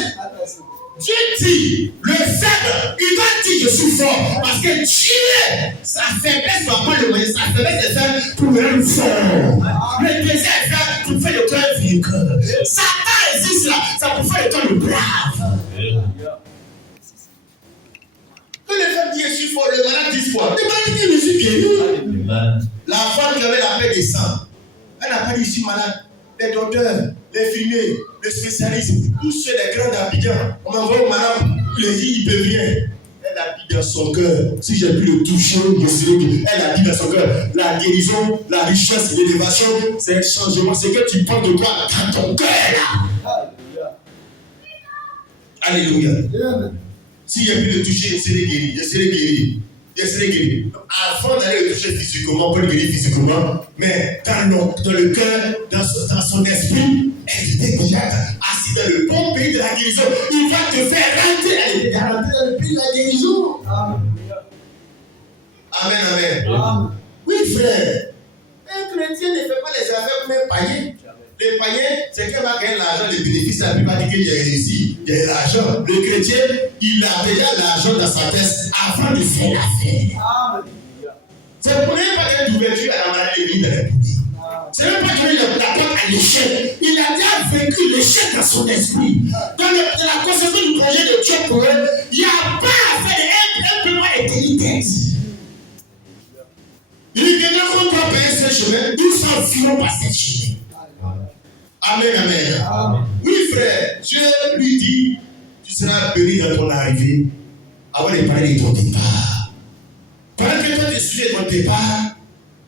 Dieu dit, le faible, il va dire je suis fort. Parce que Dieu, sa faiblesse ne va pas le moyen. Sa faiblesse est faite pour le rendre fort. Le désert est fait pour faire le cœur vainqueur. Satan existe là, ça pour faire le cœur le brave. Que le faible dit je suis fort, le malade 10 fois. Le malade dit je suis guéri. La femme qui avait la paix des sangs, elle n'a pas dit je suis malade. Les docteurs, les infirmiers, les spécialistes, tous ceux des grands d'Abidjan, on m'envoie au madame, il dit il peut rien. Elle a dit dans son cœur, si j'ai pu le toucher, je serai guéri. Elle a dit dans son cœur, la guérison, la richesse, l'élévation, c'est un changement. C'est que tu prends de toi dans ton cœur là. Alléluia. Si j'ai pu le toucher, je serai guéri. Je serai guéri. je serai guéri. Avant d'aller le toucher physiquement, on peut le guérir physiquement, mais dans le cœur, dans son esprit, elle était déjà assis dans le bon pays de la guérison. Il va te faire rentrer. Elle est garantie dans le pays de la guérison. Amen, amen. Oui, frère. Un chrétien ne fait pas les affaires comme un païen. Les païens, c'est qu'il va gagner l'argent, les bénéfices, la plupart dire qu'il a réussi, il y a l'argent. Le chrétien, il a déjà l'argent dans sa tête avant de faire l'affaire. C'est pour ne pas gagner d'ouverture à la maladie de vie dans la Bible. C'est même pas qu'il a la porte à l'échec. Il a déjà vécu l'échec dans son esprit. Dans la conception du projet de Dieu pour eux, il n'y a pas à faire un peu moins intelligent. Il dit que qu'on doit payer ce chemin, nous s'enfuirons par ce chemin. Amen, amen. Oui, frère, Dieu lui dit, tu seras béni dans ton arrivée avant de parler de ton départ. Pendant que toi tu suis de ton départ,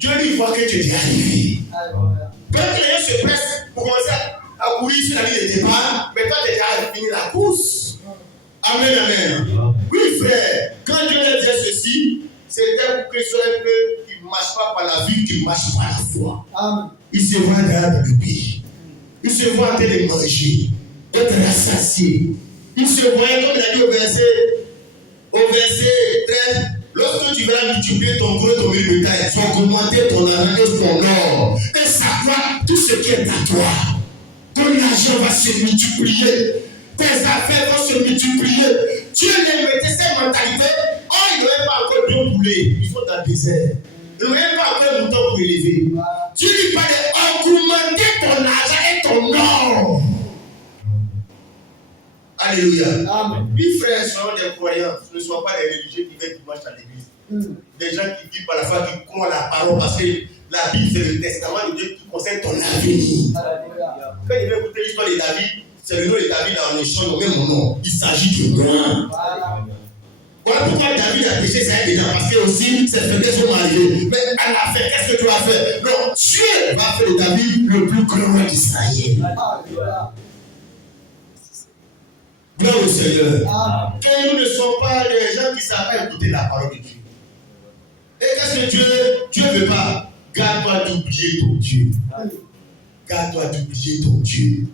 Dieu lui voit que tu es arrivé. Pendant que les gens se pressent pour commencer à courir sur la ligne de départ, mais toi tu es déjà fini la course. Amen, amen. Oui, frère, quand Dieu a dit ceci, c'était pour que ce soit un peu qui ne marche pas par la vie, qui ne marche pas par la foi. Il se voit dans le pays. Il se voit en train de manger, d'être rassasié. Il se voyait, comme il a dit au verset 13, lorsque tu vas multiplier ton gros, ton bétail, tu vas augmenter ton argent et ton or. Et savoir tout ce qui est à toi. Ton argent va se multiplier. Tes affaires vont se multiplier. Dieu les mettait ces mentalités. Oh, il n'aurait pas encore deux poulets. Ils sont dans le désert. Il n'aurait pas encore un mouton pour élever. Dieu lui parlait augmenter ton argent et ton or. Alléluia. Amen. Oui, frères, soyons des croyants. Ce ne sont pas des religieux qui viennent dimanche à l'église. Des gens qui vivent par la foi, qui croient la parole, parce que la Bible, c'est le testament de Dieu qui concerne ton avenir. Quand il veut écouter l'histoire de David, c'est le nom de David dans le champ nommé mon nom. Il s'agit de moi. Voilà pourquoi David a péché, c'est un des gens, parce que aussi ses faiblesses sont arrivées. Mais à la fin, qu'est-ce que tu vas faire? Non, Dieu va faire de David le plus grand roi d'Israël. Gloire au Seigneur. Que nous ne sommes pas des gens qui savent pas écouter la parole de Dieu. Et qu'est-ce que Dieu ne veut pas? Garde-toi d'oublier ton Dieu. Garde-toi d'oublier ton Dieu.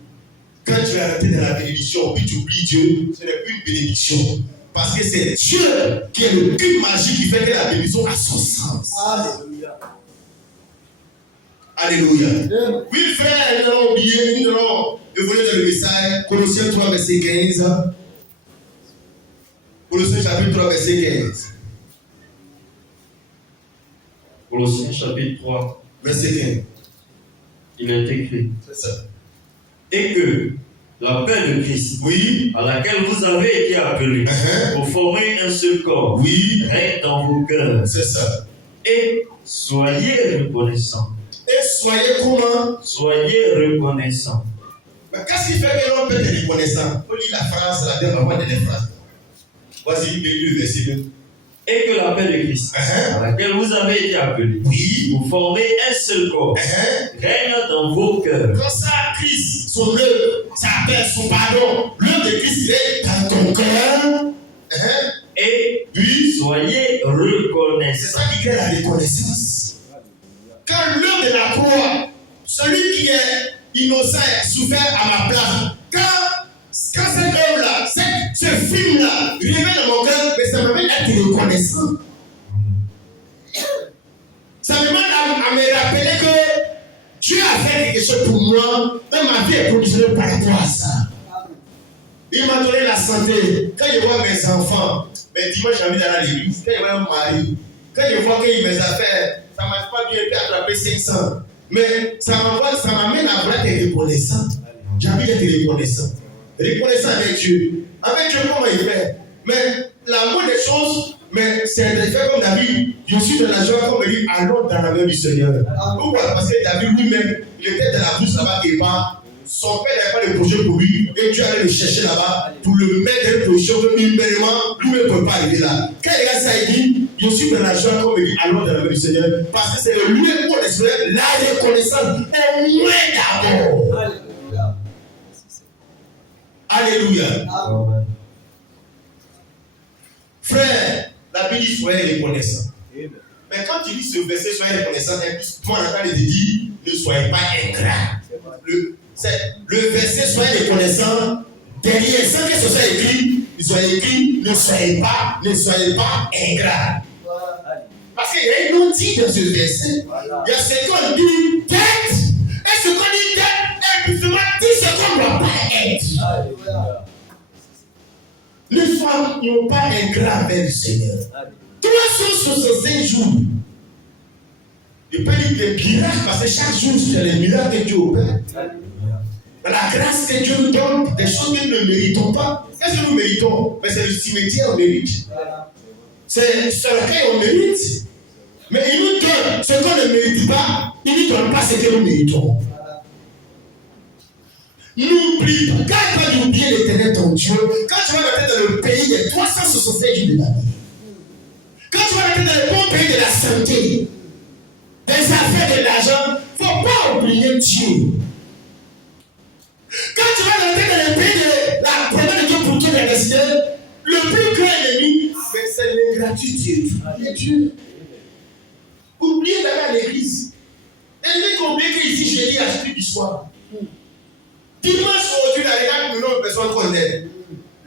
Quand tu es arrêté dans la bénédiction, puis tu oublies Dieu, ce n'est plus une bénédiction. Parce que c'est Dieu qui est le cube magique qui fait que la bénédiction a son sens. Alléluia. Alléluia. Oui, frère, nous allons oublier, nous allons évoluer dans le message. Colossiens 3, verset 15. Colossiens chapitre 3, verset 15. Colossiens chapitre 3, verset 15. Il est écrit. C'est ça. Et que la paix de Christ, oui, à laquelle vous avez été appelés, pour former un seul corps, oui, règne dans vos cœurs. C'est ça. Et soyez reconnaissants. Et soyez comment? Soyez reconnaissants. Mais qu'est-ce qui fait que l'on peut être reconnaissant? On lit la phrase, la dernière fois de la phrase. Voici le verset 2. Et que la paix de Christ, à laquelle vous avez été appelés, oui, pour former un seul corps, règne dans vos cœurs. Quand ça, Christ, son œuvre, sa paix, son pardon, l'œuvre de Christ est dans ton cœur. Et oui, soyez reconnaissants. C'est ça qui crée la reconnaissance. Quand l'œuvre de la croix, celui qui est innocent a souffert à ma place, quand cette œuvre-là, ce film-là, révèle dans mon cœur, mais ça me met à être reconnaissant. Ça me met à me rappeler que Dieu a fait quelque chose pour moi, et ma vie est conditionnée par rapport à ça. Il m'a donné la santé. Quand je vois mes enfants, mais dimanche j'ai envie d'aller à l'église. Quand je vois mon mari, quand je vois que mes affaires, ça ne marche pas bien, il peut attraper 500. Mais ça m'amène à vouloir être reconnaissant. J'ai envie d'être reconnaissant. Reconnaissant avec Dieu. Avec Dieu, comment il fait? Mais la moindre des choses, mais c'est de faire comme David. Je suis dans la joie, comme il dit, allons dans la main du Seigneur. Pourquoi? Parce que David lui-même, il était dans la bouche là-bas quelque part. Son père n'avait pas de projet pour lui, et Dieu allait le chercher là-bas pour le mettre dans une position que humainement, lui-même ne peut pas arriver là. Quand il regarde ça, il dit, je suis dans la joie, comme il dit, allons dans la main du Seigneur, parce que c'est le lieu où on espère la reconnaissance au moins d'abord. Alléluia. Alléluia. Frère, la la Bible dit soyez reconnaissants. Mais quand tu lis ce verset, soyez reconnaissants, et puis toi, on entend les dire, ne soyez pas ingrats. Le verset, soyez reconnaissants, derrière, sans que ce soit écrit, ne soyez pas ingrats. Parce qu'il y a une autre dit dans ce verset, il y a ce qu'on dit tête, et ce qu'on dit tête, et puis seulement dit ce qu'on ne doit pas être. Ne soyons pas ingrats avec le Seigneur. 365 jours. Je peux dire des miracles parce que chaque jour, c'est les miracles que Dieu opère. La grâce que Dieu nous donne, des choses que nous ne méritons pas. Qu'est-ce que nous méritons? Mais c'est le cimetière, on mérite. C'est sur lequel on mérite. Mais il nous donne ce qu'on ne mérite pas, il ne nous donne pas ce que nous méritons. N'oublie pas, quand tu vas oublier l'Éternel ton Dieu, quand tu vas rentrer dans le pays des 365 jours de l'année, quand tu vas rentrer dans le bon pays de la santé, des affaires, de l'argent, il ne faut pas oublier Dieu. Quand tu vas rentrer dans le pays de la promesse de Dieu pour toi, la destinée, le plus grand ennemi, c'est l'ingratitude. Oubliez Dieu. Oubliez d'aller à l'église. Et dès qu'on oublie qu'ici, je lis à celui du soir. Dimanche aujourd'hui, la regarde le nombre de personnes qu'on aide.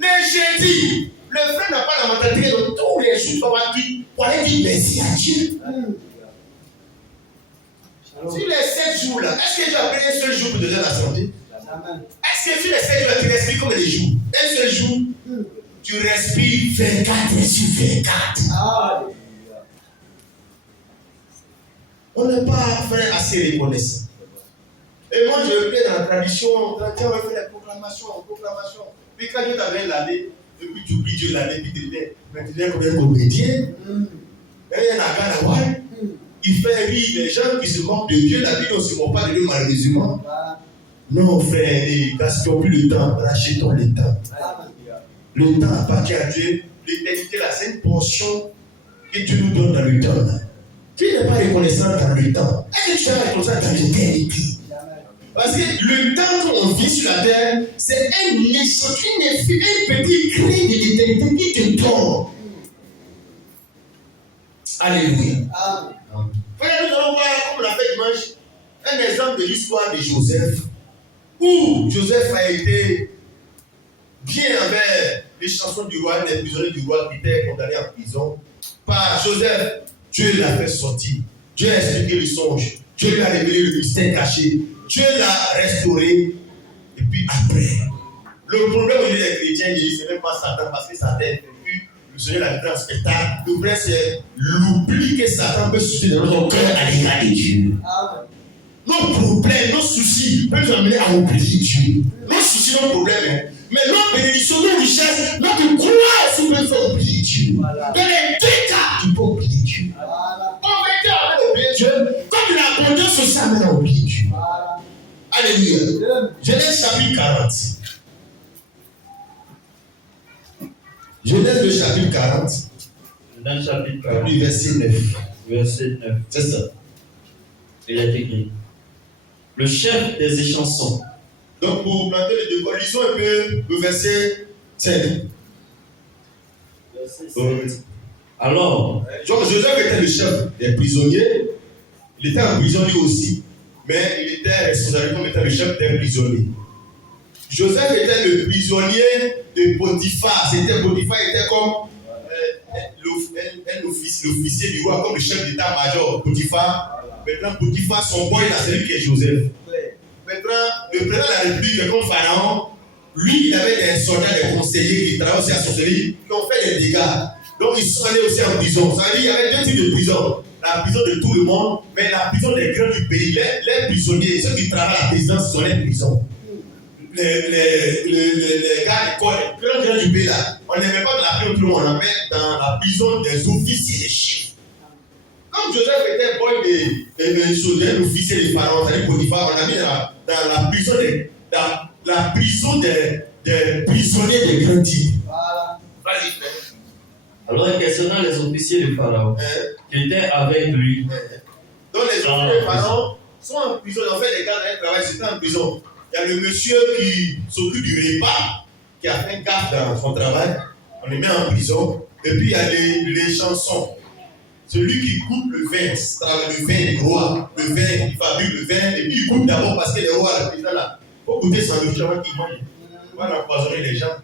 Les jeudis, le frère n'a pas la mentalité de tous les jours pour aller dire merci à Dieu. Sur les 7 jours là, est-ce que tu as pris un seul jour pour te donner la santé? Est-ce que sur les 7 jours là, tu respires comme les jours? Un seul jour, tu respires 24 heures sur 24. On n'est pas frère assez reconnaissant. Et moi, je plais dans la tradition, on fait la proclamation. Puis quand Dieu t'avait l'année, et puis tu oublies Dieu l'année, puis tu dis, mais tu deviens combien de comédien? Et il y en a qu'un à voir. Il fait rire les gens qui se moquent de Dieu. La Bible ne se moque pas de Dieu malheureusement. Non, frère, ne gaspillons plus le temps, rachetons le temps. Le temps appartient à Dieu. L'éternité, là, c'est une portion que Dieu nous donne dans le temps. Tu n'es pas reconnaissant dans le temps. Est-ce que tu seras reconnaissant dans l'éternité? Parce que le temps qu'on vit sur la terre, c'est un petit grain de l'éternité qui te donne. Alléluia. Frère, nous allons voir, comme on l'a fait dimanche, un exemple de l'histoire de Joseph, où Joseph a été bien envers les chansons du roi, les prisonniers du roi qui étaient condamnés en prison. Par Joseph, Dieu l'a fait sortir. Dieu a expliqué le songe. Dieu lui a révélé le mystère caché. Dieu l'a restauré. Et puis après, le problème au des chrétiens, il dit, c'est même pas Satan, parce que Satan est vaincu. Le Seigneur l'a fait en spectacle. Le problème, c'est l'oubli que Satan peut susciter dans notre cœur à l'égard de Dieu. Nos problèmes, nos soucis peuvent nous amener à oublier Dieu. Nos soucis, nos problèmes. Mais nos bénédictions, nos richesses, notre gloire aussi peut faire oublier Dieu. Dans les deux cas, il faut oublier Dieu. On va oublier Dieu. Comme l'abondance aussi amène à oublier Dieu. Alléluia. Genèse chapitre 40. Genèse le chapitre 40. Genèse chapitre 40. Puis verset 9. Verset 9. C'est ça. Il y a écrit. Le chef des échansons. Donc pour planter le décor, lisons un peu le verset 5. Alors, Joseph était le chef des prisonniers. Il était en prison lui aussi. Mais il était responsable comme étant le chef des prisonniers. Joseph était le prisonnier de Potiphar. Potiphar était comme l'officier du roi, comme le chef d'état-major. Potiphar. Maintenant, Potiphar, son boy, c'est lui qui est Joseph. Maintenant, le président de la République, comme Pharaon, lui, il avait des soldats, des conseillers qui travaillaient aussi à sorcellerie, qui ont fait des dégâts. Donc, ils sont allés aussi en prison. Ça veut dire qu'il y avait deux types de prisons. La prison de tout le monde, mais la prison des grands du pays. Les prisonniers, ceux qui travaillent à la présidence, sont les prisons. Les gars du corps, les grands du pays là, on n'aimait pas dans la prison de tout le monde, on en met dans la prison des officiers des chefs. Comme Joseph était boy de l'officier de Pharaon, c'est-à-dire Potiphar, on a mis dans la prison des prisonniers des grands types. Vas-y, frère. Alors, il questionna les officiers de Pharaon qui étaient avec lui. Donc, les officiers de Pharaon sont en prison. En fait, les gars qui travaillent, c'était en prison. Il y a le monsieur qui s'occupe du repas, qui a fait gaffe dans son travail. On les met en prison. Et puis il y a les chansons. Celui qui goûte le vin du roi, le vin, il fabrique le vin, et puis il goûte d'abord parce que le roi, le président là, il faut goûter sans le avant qu'il mange. Il va empoisonner les gens.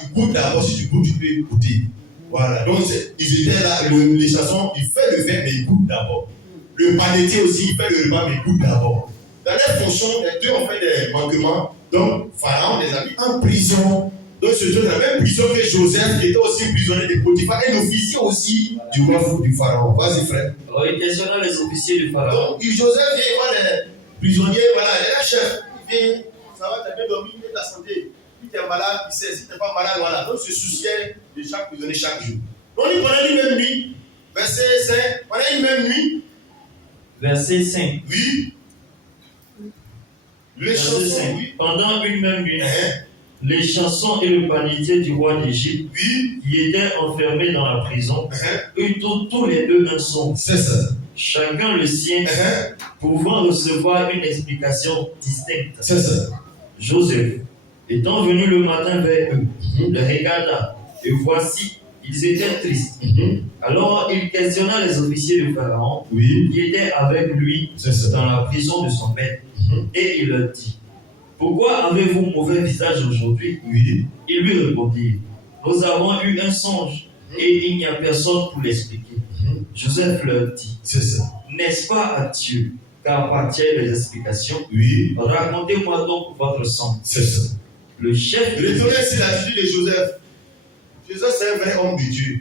Tu goûtes d'abord, si tu goûtes, tu peux goûter. Voilà, donc ils étaient là, les chansons, il fait le vin, mais il goûte d'abord. Le panetier aussi, il fait le repas, mais il goûte d'abord. Dans leur fonction, les deux ont fait des manquements. Donc, Pharaon les a mis en prison. Donc, se trouve dans la même prison que Joseph, qui était aussi prisonnier de Potiphar, et l'officier aussi du roi du Pharaon. Vas-y, frère. Alors, il questionna les officiers du Pharaon. Donc, Joseph vient voir les prisonniers, voilà, il est le chef. Il vient, ça va, t'as bien dormi, il est ta santé. Si tu es malade, il sait, si tu n'es pas malade, voilà. Donc, se souciait de chaque prisonnier chaque jour. Donc, il prenait une même nuit, verset 5, pendant une même nuit. Verset 5. Oui. Les chansons, oui. Pendant une même nuit, les chansons et le panetier du roi d'Égypte, oui, qui étaient enfermés dans la prison, eurent tous les deux un son. C'est ça. Chacun le sien, pouvant recevoir une explication distincte. C'est ça. Joseph, étant venu le matin vers eux, le regarda, et voici, ils étaient tristes. Alors il questionna les officiers du Pharaon, oui, qui étaient avec lui dans la prison de son maître, et il leur dit: pourquoi avez-vous mauvais visage aujourd'hui? Oui. Ils lui répondirent: nous avons eu un songe, et il n'y a personne pour l'expliquer. Joseph leur dit: c'est ça. N'est-ce pas à Dieu qu'appartiennent les explications? Oui. Racontez-moi donc votre songe. C'est ça. Le chef. Retournez sur l'attitude de Joseph. Joseph, c'est un vrai homme de Dieu.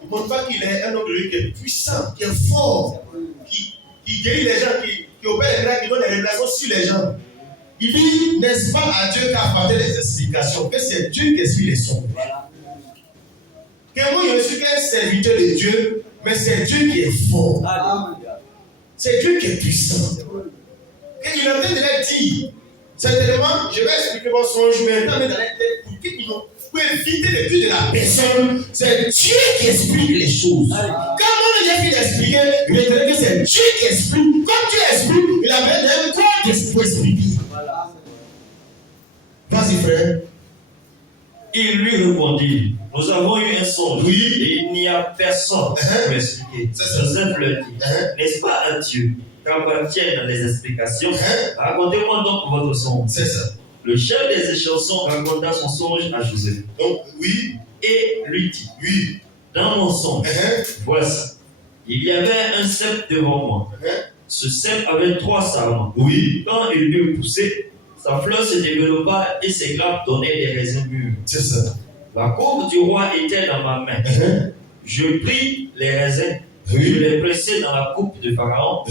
Il ne montre pas qu'il est un homme de Dieu qui est puissant, qui est fort, qui guérit les gens, qui opère les miracles, qui donne des révélations sur les gens. Il dit: n'est-ce pas à Dieu qu'appartiennent les explications, que c'est Dieu qui explique les songes. Que moi, je ne suis qu'un serviteur de Dieu, mais c'est Dieu qui est fort. C'est Dieu qui est puissant. Et il est en train de leur dire: certainement, je vais expliquer mon songe, mais dans la tête, pour éviter le but de la personne, c'est Dieu qui explique les choses. Comment j'ai pu l'expliquer, je vais dire que c'est Dieu qui explique. Comme Dieu explique, il avait un corps pour expliquer. Vas-y, frère. Il lui répondit: nous avons eu un songe, oui, et il n'y a personne pour expliquer. Joseph leur dit: n'est-ce pas à Dieu qu'appartiennent les explications? Racontez-moi donc votre songe. C'est ça. Le chef des échansons raconta son songe à Joseph. Donc, oui. Et lui dit: oui, dans mon songe, voici, il y avait un cep devant moi. Ce cep avait 3 sarments. Oui. Quand il eut poussé, sa fleur se développa et ses grappes donnaient des raisins mûrs. C'est ça. La coupe du roi était dans ma main. Je pris les raisins, oui, je les pressai dans la coupe de Pharaon,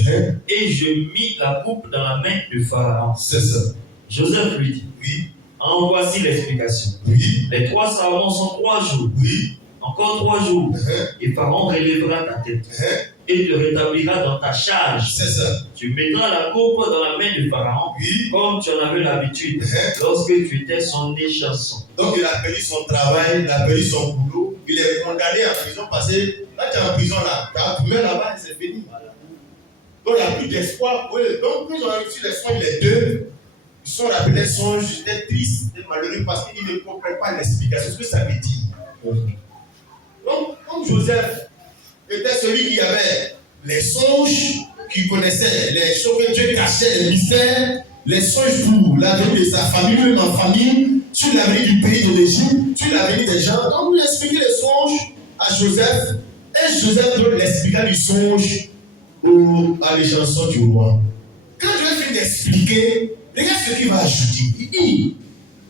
et je mis la coupe dans la main de Pharaon. C'est ça. Joseph lui dit: oui, en voici l'explication. Oui. Les 3 sarments sont 3 jours. Oui. Encore 3 jours. Et Pharaon relèvera ta tête. Et te rétablira dans ta charge. C'est ça. Tu mettras la coupe dans la main de Pharaon, oui, comme tu en avais l'habitude, lorsque tu étais son échanson. Donc il a perdu son travail, il a perdu son boulot, il est condamné en prison parce que là tu es en prison là, tu mets là-bas et c'est fini. Donc il n'y a plus d'espoir. Oui. Donc quand ils ont réussi les soins, les deux, ils sont rappelés songes, j'étais triste et malheureux parce qu'ils ne comprennent pas l'explication, ce que ça veut dire. Donc comme Joseph était celui qui avait les songes, qui connaissait les choses que Dieu cachait, les mystères, les songes pour l'avenir de sa famille, même en famille, sur l'avenir du pays de l'Égypte, sur l'avenir des gens. Donc, il expliquait les songes à Joseph, et Joseph donne l'explication du songe à l'échanson du roi. Quand je vais finir d'expliquer, regarde ce qu'il va ajouter. Il dit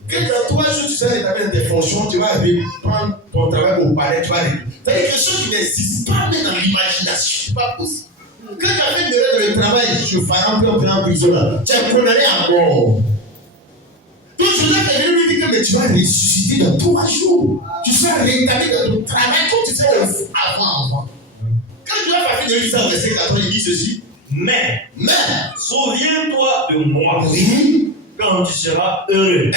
que dans 3 jours, tu seras rétabli dans tes fonctions, tu vas prendre ton travail au palais, tu vas rétablir. C'est quelque chose qui n'existe pas même dans l'imagination. C'est pas possible. Quand tu as fait de le travail chez Pharaon, puis on prend en prison là, tu es condamné à mort. Donc Joseph est venu lui dire que mais tu vas ressusciter dans 3 jours. Tu seras rétabli dans ton travail comme tu seras avant. Quand tu vas parler de l'histoire, verset 14, il dit ceci. Mais, souviens-toi de moi. Oui. Quand tu seras heureux.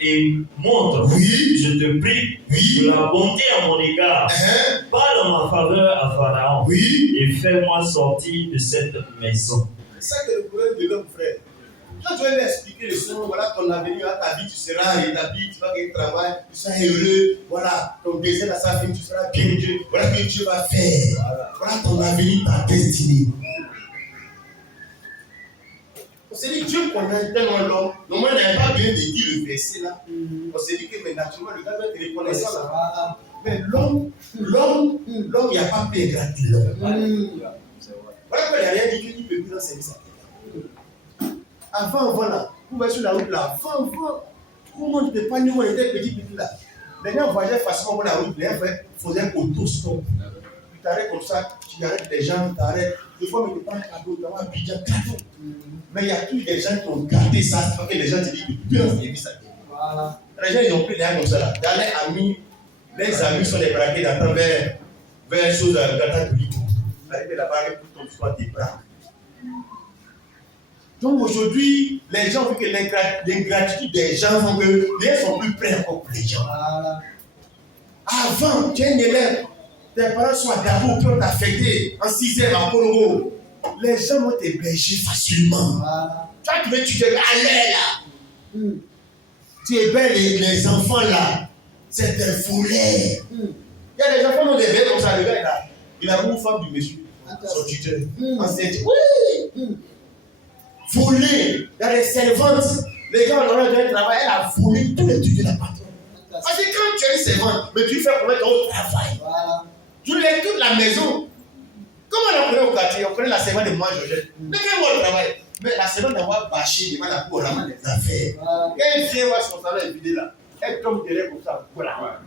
Et montre, je te prie, de la bonté à mon égard. Parle en ma faveur à Pharaon. Et fais-moi sortir de cette maison. C'est ça que le problème de l'homme, frère. Quand tu vas lui expliquer le son, voilà ton avenir, ta vie, tu seras rétabli, tu vas gagner travail, tu seras heureux, voilà, ton désir à sa fille, tu seras bien Dieu, voilà ce que Dieu va faire. Voilà ton avenir, ta destinée. On s'est dit, Dieu connaît tellement l'homme. Non, moi, il n'avait pas bien de dire le verset là. On s'est dit que, mais naturellement, le gars doit être reconnaissant là. Mais l'homme, il n'y a pas pu égratigner l'homme. Voilà qu'il n'y a rien dit qu'il peut plus dans ses services. Avant, voilà, vous voyez sur la route là, avant, comment tu n'étais pas nous, on était petit là. Les gens voyageaient facilement pour la route, les gens faisaient un auto-stop. Tu t'arrêtes comme ça, tu arrêtes les gens, tu arrêtes. Des fois, mais tu prends un cadeau, tu as un budget cadeau. Mais il y a tous les gens qui ont gardé ça, c'est parce que les gens te disent que Dieu a fait ça. Voilà. Les gens, ils ont pris les gens comme ça là. Dans les amis sont les braqués d'attendre vers une chose à catholique. Arriver là-bas, pour ton soit des bras. Donc aujourd'hui, les gens, vu que l'ingratitude des gens font que les gens sont plus prêts encore pour les gens. Voilà. Avant, tu es un élève, tes parents sont à Dabo, qui ont affecté en 6e à Congo. Les gens vont t'héberger facilement. Voilà. Tu te allez là. Tu héberges les enfants là. C'est des volets. Il y a des enfants qui ont des bêtes comme ça. Le gars là, il a une femme du monsieur, son tuteur. Enceinte. Oui. Volé. Il y a des servantes. Les gars, on a un travail, elle a volé tous les trucs de la patronne. Parce que quand tu es une servante, mais tu fais pour mettre au travail. Voilà. Tu lèves toute la maison. Comment on connaît au quartier? On connaît la servante de moi, Georgette. Mais quand on va au travail, mais la servante va bâcher devant la cour, ramener les affaires. Quand elle vient voir son salaire vidé là, elle tombe derrière comme ça. Voilà.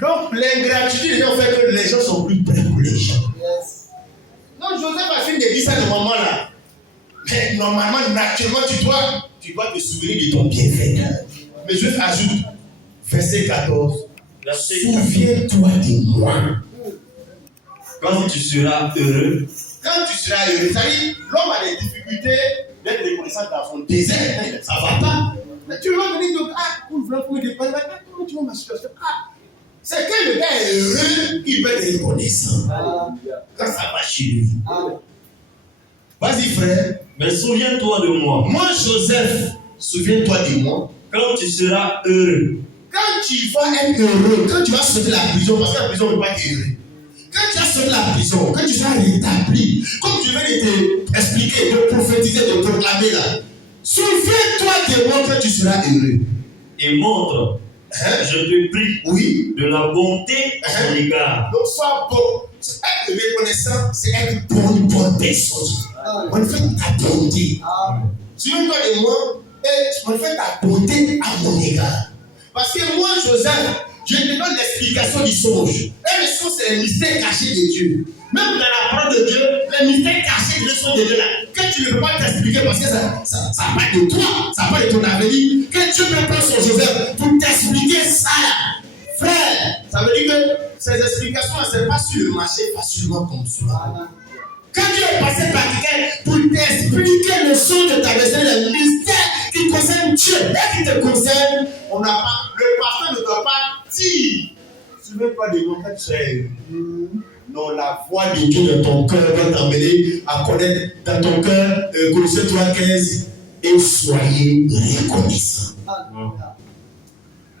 Donc l'ingratitude, les gens fait que les gens sont plus prêts pour les gens. Yes. Non, Joseph a fini de dire ça de moment là. Mais normalement, naturellement, tu dois te souvenir de ton bienfait. Mais je ajoute, verset 14. Souviens-toi de moi. Quand tu seras heureux. Quand tu seras heureux, c'est-à-dire, l'homme a des difficultés d'être reconnaissant dans son désert. Ça ne va pas. Mais tu vas venir dire, vous voulez me dépanner, comment tu vois ma situation? C'est que le gars est heureux, il peut être reconnaissant. Quand ça va chez lui. Vas-y, frère. Mais souviens-toi de moi. Moi, Joseph, souviens-toi de moi. Quand tu seras heureux. Quand tu vas être heureux, quand tu vas sortir de la prison, parce que la prison ne peut pas être heureux. Quand tu vas sortir de la prison, quand tu seras rétabli, comme je viens de t'expliquer, de prophétiser, de proclamer là, souviens-toi de moi quand tu seras heureux. Et montre, je te prie, oui, de la bonté à ton égard. Donc sois bon. Être reconnaissant, c'est être bonne personne. Manifeste ta bonté. Souviens-toi de moi et manifeste ta bonté à mon égard. Parce que moi, Joseph, je te donne l'explication du songe. Et le songe, c'est les mystères cachés de Dieu. Même dans la parole de Dieu, les mystères cachés de son de Dieu là, que tu ne peux pas t'expliquer parce que ça parle de toi, ça parle de ton avenir. Que tu peux prendre sur Joseph pour t'expliquer ça là. Frère, ça veut dire que ces explications, ce n'est pas sur le marché facilement comme ça. Quand tu es passé par quelqu'un pour t'expliquer le son de ta destinée, le mystère qui concerne Dieu et qui te concerne, le pasteur ne doit pas dire. Souviens-toi de nous quand tu es. Non, la voix de Dieu dans ton cœur va t'emmener à connaître dans ton cœur Colossiens 3,15 et soyez reconnaissants.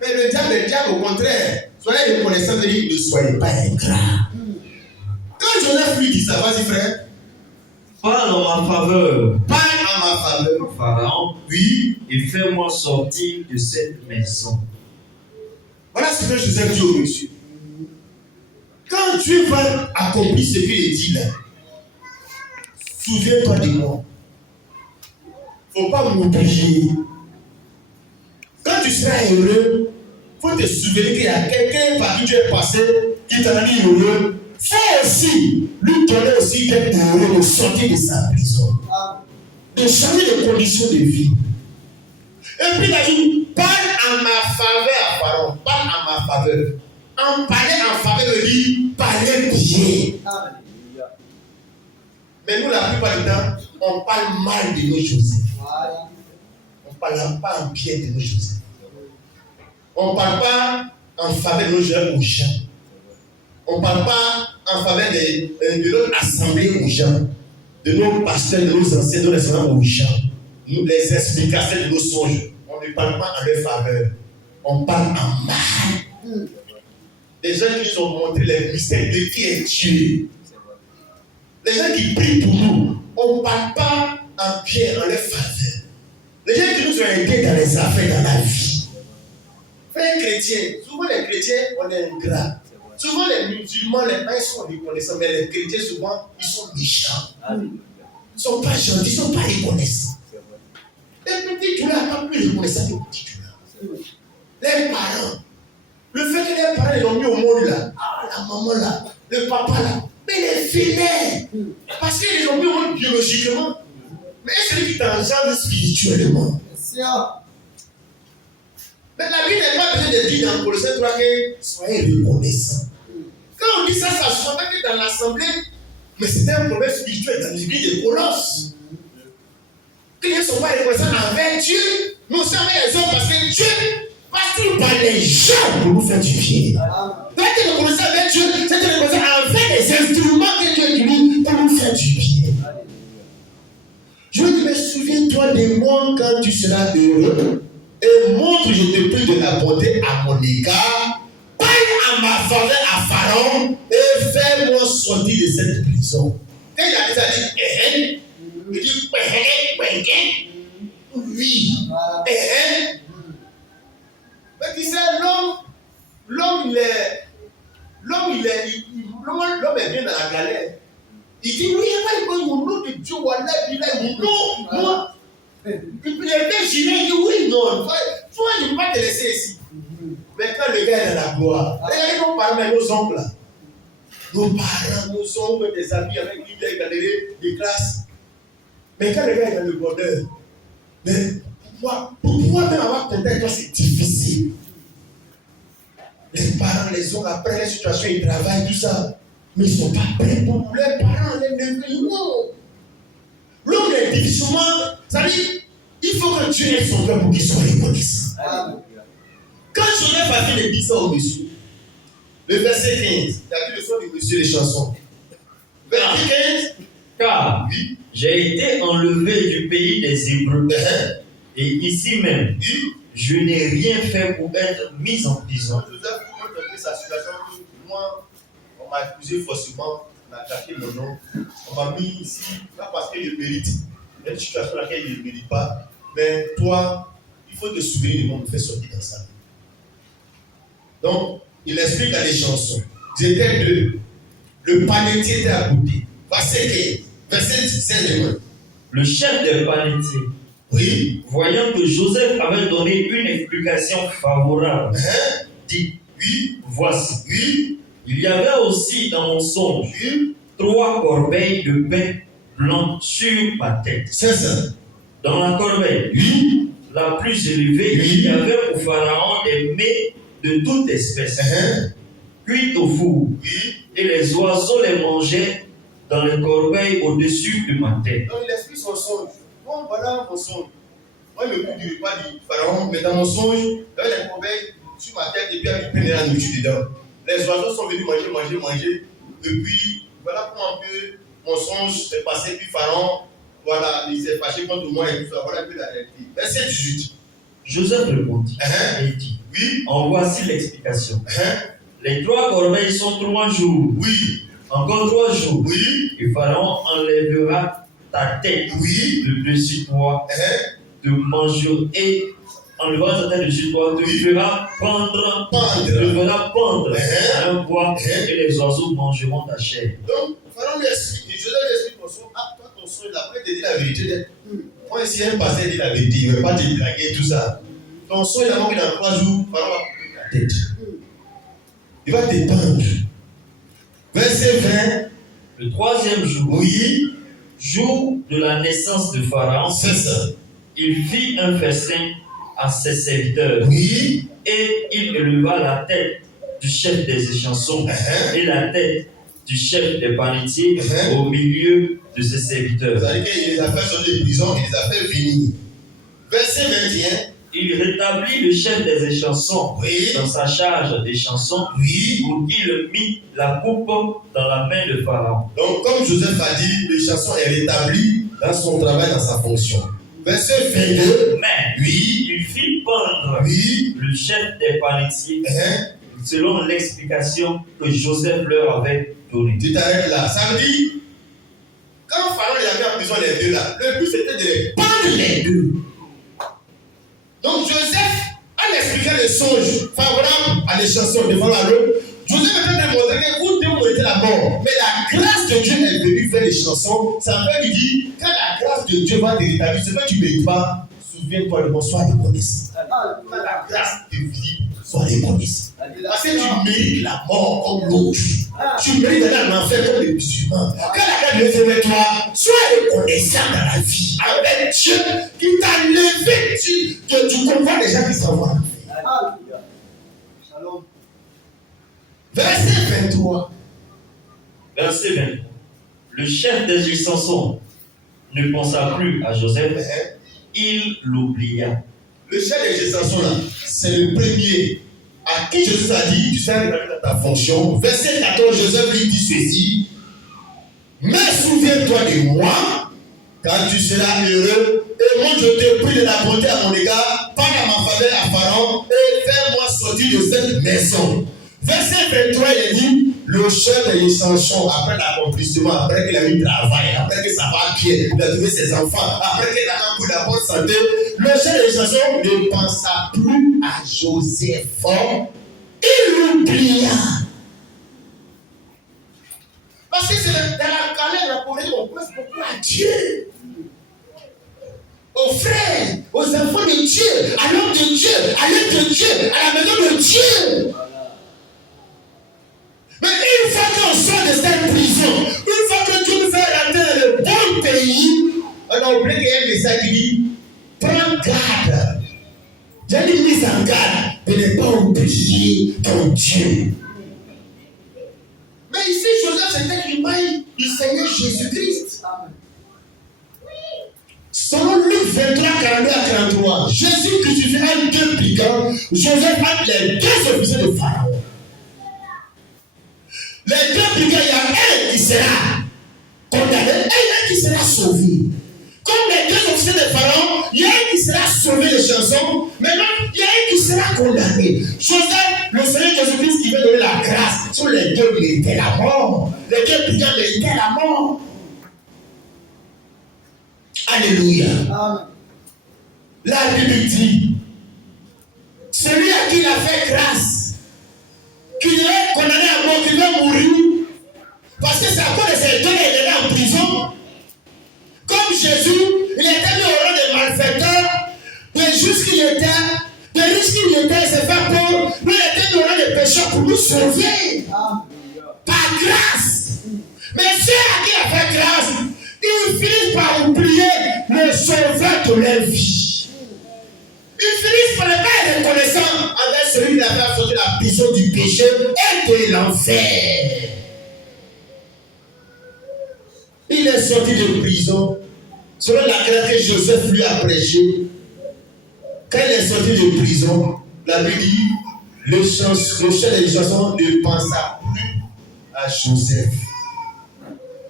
Mais le diable, au contraire, soyez reconnaissants, veut dire ne soyez pas ingrats. Quand Joseph lui dit ça, vas-y frère. Parle en ma faveur. Parle en ma faveur. Pharaon, oui. Et fais-moi sortir de cette maison. Voilà ce que Joseph dit au monsieur. Quand Dieu va accomplir ce qu'il dit là, souviens-toi de moi. Il ne faut pas m'oublier. Quand tu seras heureux, il faut te souvenir qu'il y a quelqu'un par qui tu es passé qui t'a rendu heureux. Il faut aussi lui donner aussi d'être heureux de sortir de sa prison. De changer de conditions de vie. Et puis il a dit, parle en ma faveur à Pharaon. Parle en ma faveur. En parler en faveur veut dire parler bien. Mais nous, la plupart du temps, on parle mal de nos Joseph. On ne parle pas en bien de nos Joseph. On ne parle pas en faveur de nos jeunes aux gens. On ne parle pas en faveur de notre assemblée aux gens. de nos pasteurs, de nos anciens, de nos enseignants aux gens, les explications de nos songes, on ne parle pas en leur faveur, on parle en mal. Les gens qui nous ont montré les mystères de qui est Dieu. Les gens qui prient pour nous, on ne parle pas en bien, en leur faveur. Les gens qui nous ont aidés dans les affaires, dans la vie. Frères chrétiens, souvent les chrétiens, on est ingrats. Souvent les musulmans, les païens sont reconnaissants, mais les chrétiens, souvent, ils sont méchants. Ils ne sont pas gentils, ils ne sont pas reconnaissants. Les petits Djoula ne sont pas plus reconnaissants que les petits Djoula. Les parents, le fait que les parents les ont mis au monde là, la maman là, le papa là, mais les filets, parce qu'ils les ont mis au monde biologiquement. Mais celui qui t'engendre spirituellement. Mais la Bible n'est pas besoin de dire dans Colossiens 3 que soyez reconnaissants. Quand on dit ça, ça se voit que dans l'assemblée, mais c'était un problème spirituel dans l'église de Colosse. Que les gens ne sont pas reconnaissants envers Dieu, nous sommes les hommes parce que Dieu passe tout par les gens pour nous faire du bien. Quand tu es reconnaissant envers Dieu, c'est de reconnaissant envers les instruments que Dieu utilise pour nous faire du bien. Je me souviens-toi de moi quand tu seras heureux et montre, je te prie, de la bonté à mon égard. Parle à ma faveur à Pharaon et fais-moi sortir de cette prison. Quand il a dit, il dit, oui, mais tu sais, l'homme est bien dans la galère. Il dit, oui, il mon nom de Dieu, voilà, il a mon nom, moi. Il est gêné, il dit, oui, non, toi, je ne peux pas te laisser ici. Mais quand le gars est dans la gloire, regardez nos parents, nos oncles, nos parents, nos oncles, des amis avec lui, dans les classes. Mais quand le gars est dans le bonheur, mais pour pouvoir même avoir contact avec toi, c'est difficile. Les parents, les oncles, après les situations, ils travaillent, tout ça. Mais ils ne sont pas prêts pour nous. Les parents, les neveux, non. L'homme est difficilement, ça dit, il faut que Dieu ait son cœur pour qu'il soit reconnaissant. Quand Joseph a fait les dit ça au monsieur, le verset 15, il a dit le son du monsieur les chansons. Verset 15, car oui, j'ai été enlevé du pays des Hébreux, et ici même, je n'ai rien fait pour être mis en prison. Joseph montre un peu sa situation. Moi, on m'a accusé forcément, on a attaqué mon nom, on m'a mis ici, pas parce qu'il le mérite, il y a une situation dans laquelle il ne le mérite pas, mais toi, il faut te souvenir de moi, me faire sortir dans ça. Donc, il explique dans les chansons. J'étais deux, le panetier était à côté. Verset 15, verset 16. Le chef des panetiers, Oui, voyant que Joseph avait donné une explication favorable, dit, oui, voici, oui, il y avait aussi dans mon songe oui, 3 corbeilles de pain blanc sur ma tête. c'est ça. Dans la corbeille, Oui, la plus élevée, Oui. il y avait pour Pharaon des mets de toute espèce, cuites au four, oui. et les oiseaux les mangeaient dans les corbeilles au-dessus de ma tête. Donc il explique son songe. Bon, voilà mon songe. Moi, le but du repas du pharaon, mais dans mon songe, il y avait les corbeilles sur ma tête et puis il y avait du pain et la nourriture dedans. Les oiseaux sont venus manger. Et puis, voilà comment un peu mon songe s'est passé. Puis Pharaon, voilà, il s'est fâché contre moi et tout ça. Voilà un peu la réalité. Verset 18. Joseph répondit et dit, Oui, en voici l'explication. Les 3 corbeilles sont 3 jours. oui, Encore 3 jours. oui, Et Pharaon enlèvera ta tête oui, de dessus toi, de manger et enlevant ta tête dessus toi, te fera pendre, à un bois et les oiseaux mangeront ta chair. Donc, Pharaon lui explique, Joseph lui explique ton son. Ah, toi, ton son, il a pas te dire la vérité. Moi, si un pasteur dit la vérité, il ne veut pas te draguer tout ça. Ton son, il a manqué dans 3 jours, Pharaon va couper ta tête. Il va te pendre. Verset 20. Le 3e jour, Oui, jour de la naissance de Pharaon, c'est ça. il fit un festin à ses serviteurs Oui, et il éleva la tête du chef des échansons et la tête du chef des panetiers au milieu de ses serviteurs. c'est-à-dire qu'il les a fait sortir de prison, il les a fait venir. Verset 21. il rétablit le chef des échansons dans sa charge des chansons pour qu'il mit la coupe dans la main de Pharaon. Donc, comme Joseph a dit, le chanson est rétabli dans son travail, dans sa fonction. Verset 22. Mais il fit pendre le chef des panetiers selon l'explication que Joseph leur avait donnée. Tu t'arrêtes là. Ça veut dire, quand Pharaon les a mis en prison les deux là, le but c'était de les pendre les deux. Donc Joseph, en expliquant les songes favorables à l'échanson de Pharaon, Joseph était de montrer que vous deux méritez la mort. Mais la grâce de Dieu est venue faire les chansons. Ça veut dire, quand la grâce de Dieu va te rétablir, ce que tu ne mérites pas, souviens-toi de mon soir de reconnaissance. Quand la grâce te vit, sois reconnaissant. Parce que tu mérites la mort comme l'autre. Tu mérites d'aller en enfer comme les musulmans. Quand la grâce de Dieu est toi, sois reconnaissant dans la vie. Avec Dieu qui t'a levé, tu comprends les gens qui s'en vont. Shalom. Verset 23. Verset 23. Le chef des chansons ne pensa plus à Joseph, il l'oublia. Le chef des chansons là, c'est le premier à qui Jésus a dit, tu seras rétabli dans ta fonction. Verset 14, Joseph lui dit ceci. Mais souviens-toi de moi, quand tu seras heureux, et moi je te prie de la bonté à mon égard, parle à ma faveur à Pharaon, et fais-moi sortir de cette maison. Verset 23, il dit, le chef des chansons, après l'accomplissement, après qu'il a eu travail, après que ça va bien, il a trouvé ses enfants, après qu'il a eu la bonne santé, le chef des chansons ne pensa plus à Joseph. Il l'oublia. Parce que c'est dans la galère, la pauvreté, on pense beaucoup à Dieu. Aux frères, aux enfants de Dieu, à l'homme de Dieu, à l'œuvre de Dieu, à la maison de Dieu. Mais une fois qu'on sort de cette prison, une fois que Dieu nous fait rentrer dans le bon pays, on a oublié qu'il y a un message qui dit prends garde. J'ai dit mise en garde de ne pas oublier ton Dieu. Mais ici, Joseph, c'était l'image du Seigneur Jésus-Christ. Selon Luc 23, 42 à 43, Jésus crucifié entre deux brigands, Joseph entre les deux officiers de Pharaon. Les deux brigands, il y a un qui sera condamné et un qui sera sauvé. Comme les deux officiers de Pharaon, il y a un qui sera sauvé de chansons, maintenant il y a un qui sera condamné. Joseph, le Seigneur Jésus-Christ qui veut donner la grâce, sur les deux méritaient la mort. Les deux brigands méritaient la mort. Alléluia. Amen. La Bible dit, celui à qui il a fait grâce, qui est condamné à mort, qui va mourir, parce que c'est à cause de ces deux, il est en prison. Comme Jésus, il était mis au rang des malfaiteurs, des justes qu'il était, des riches qu'il était, il s'est fait pauvre. Lui, il était mis au rang des pécheurs pour nous sauver. Par grâce. Mais ceux à qui il a fait grâce, ils finissent par oublier le sauveur de leur vie. Ils finissent par ne pas être reconnaissants envers celui qui a fait sortir la prison du péché et de l'enfer. Il est sorti de prison selon la grâce que Joseph lui a prêché. Quand il est sorti de prison, la Bible dit le chef des chansons ne pensa plus à Joseph.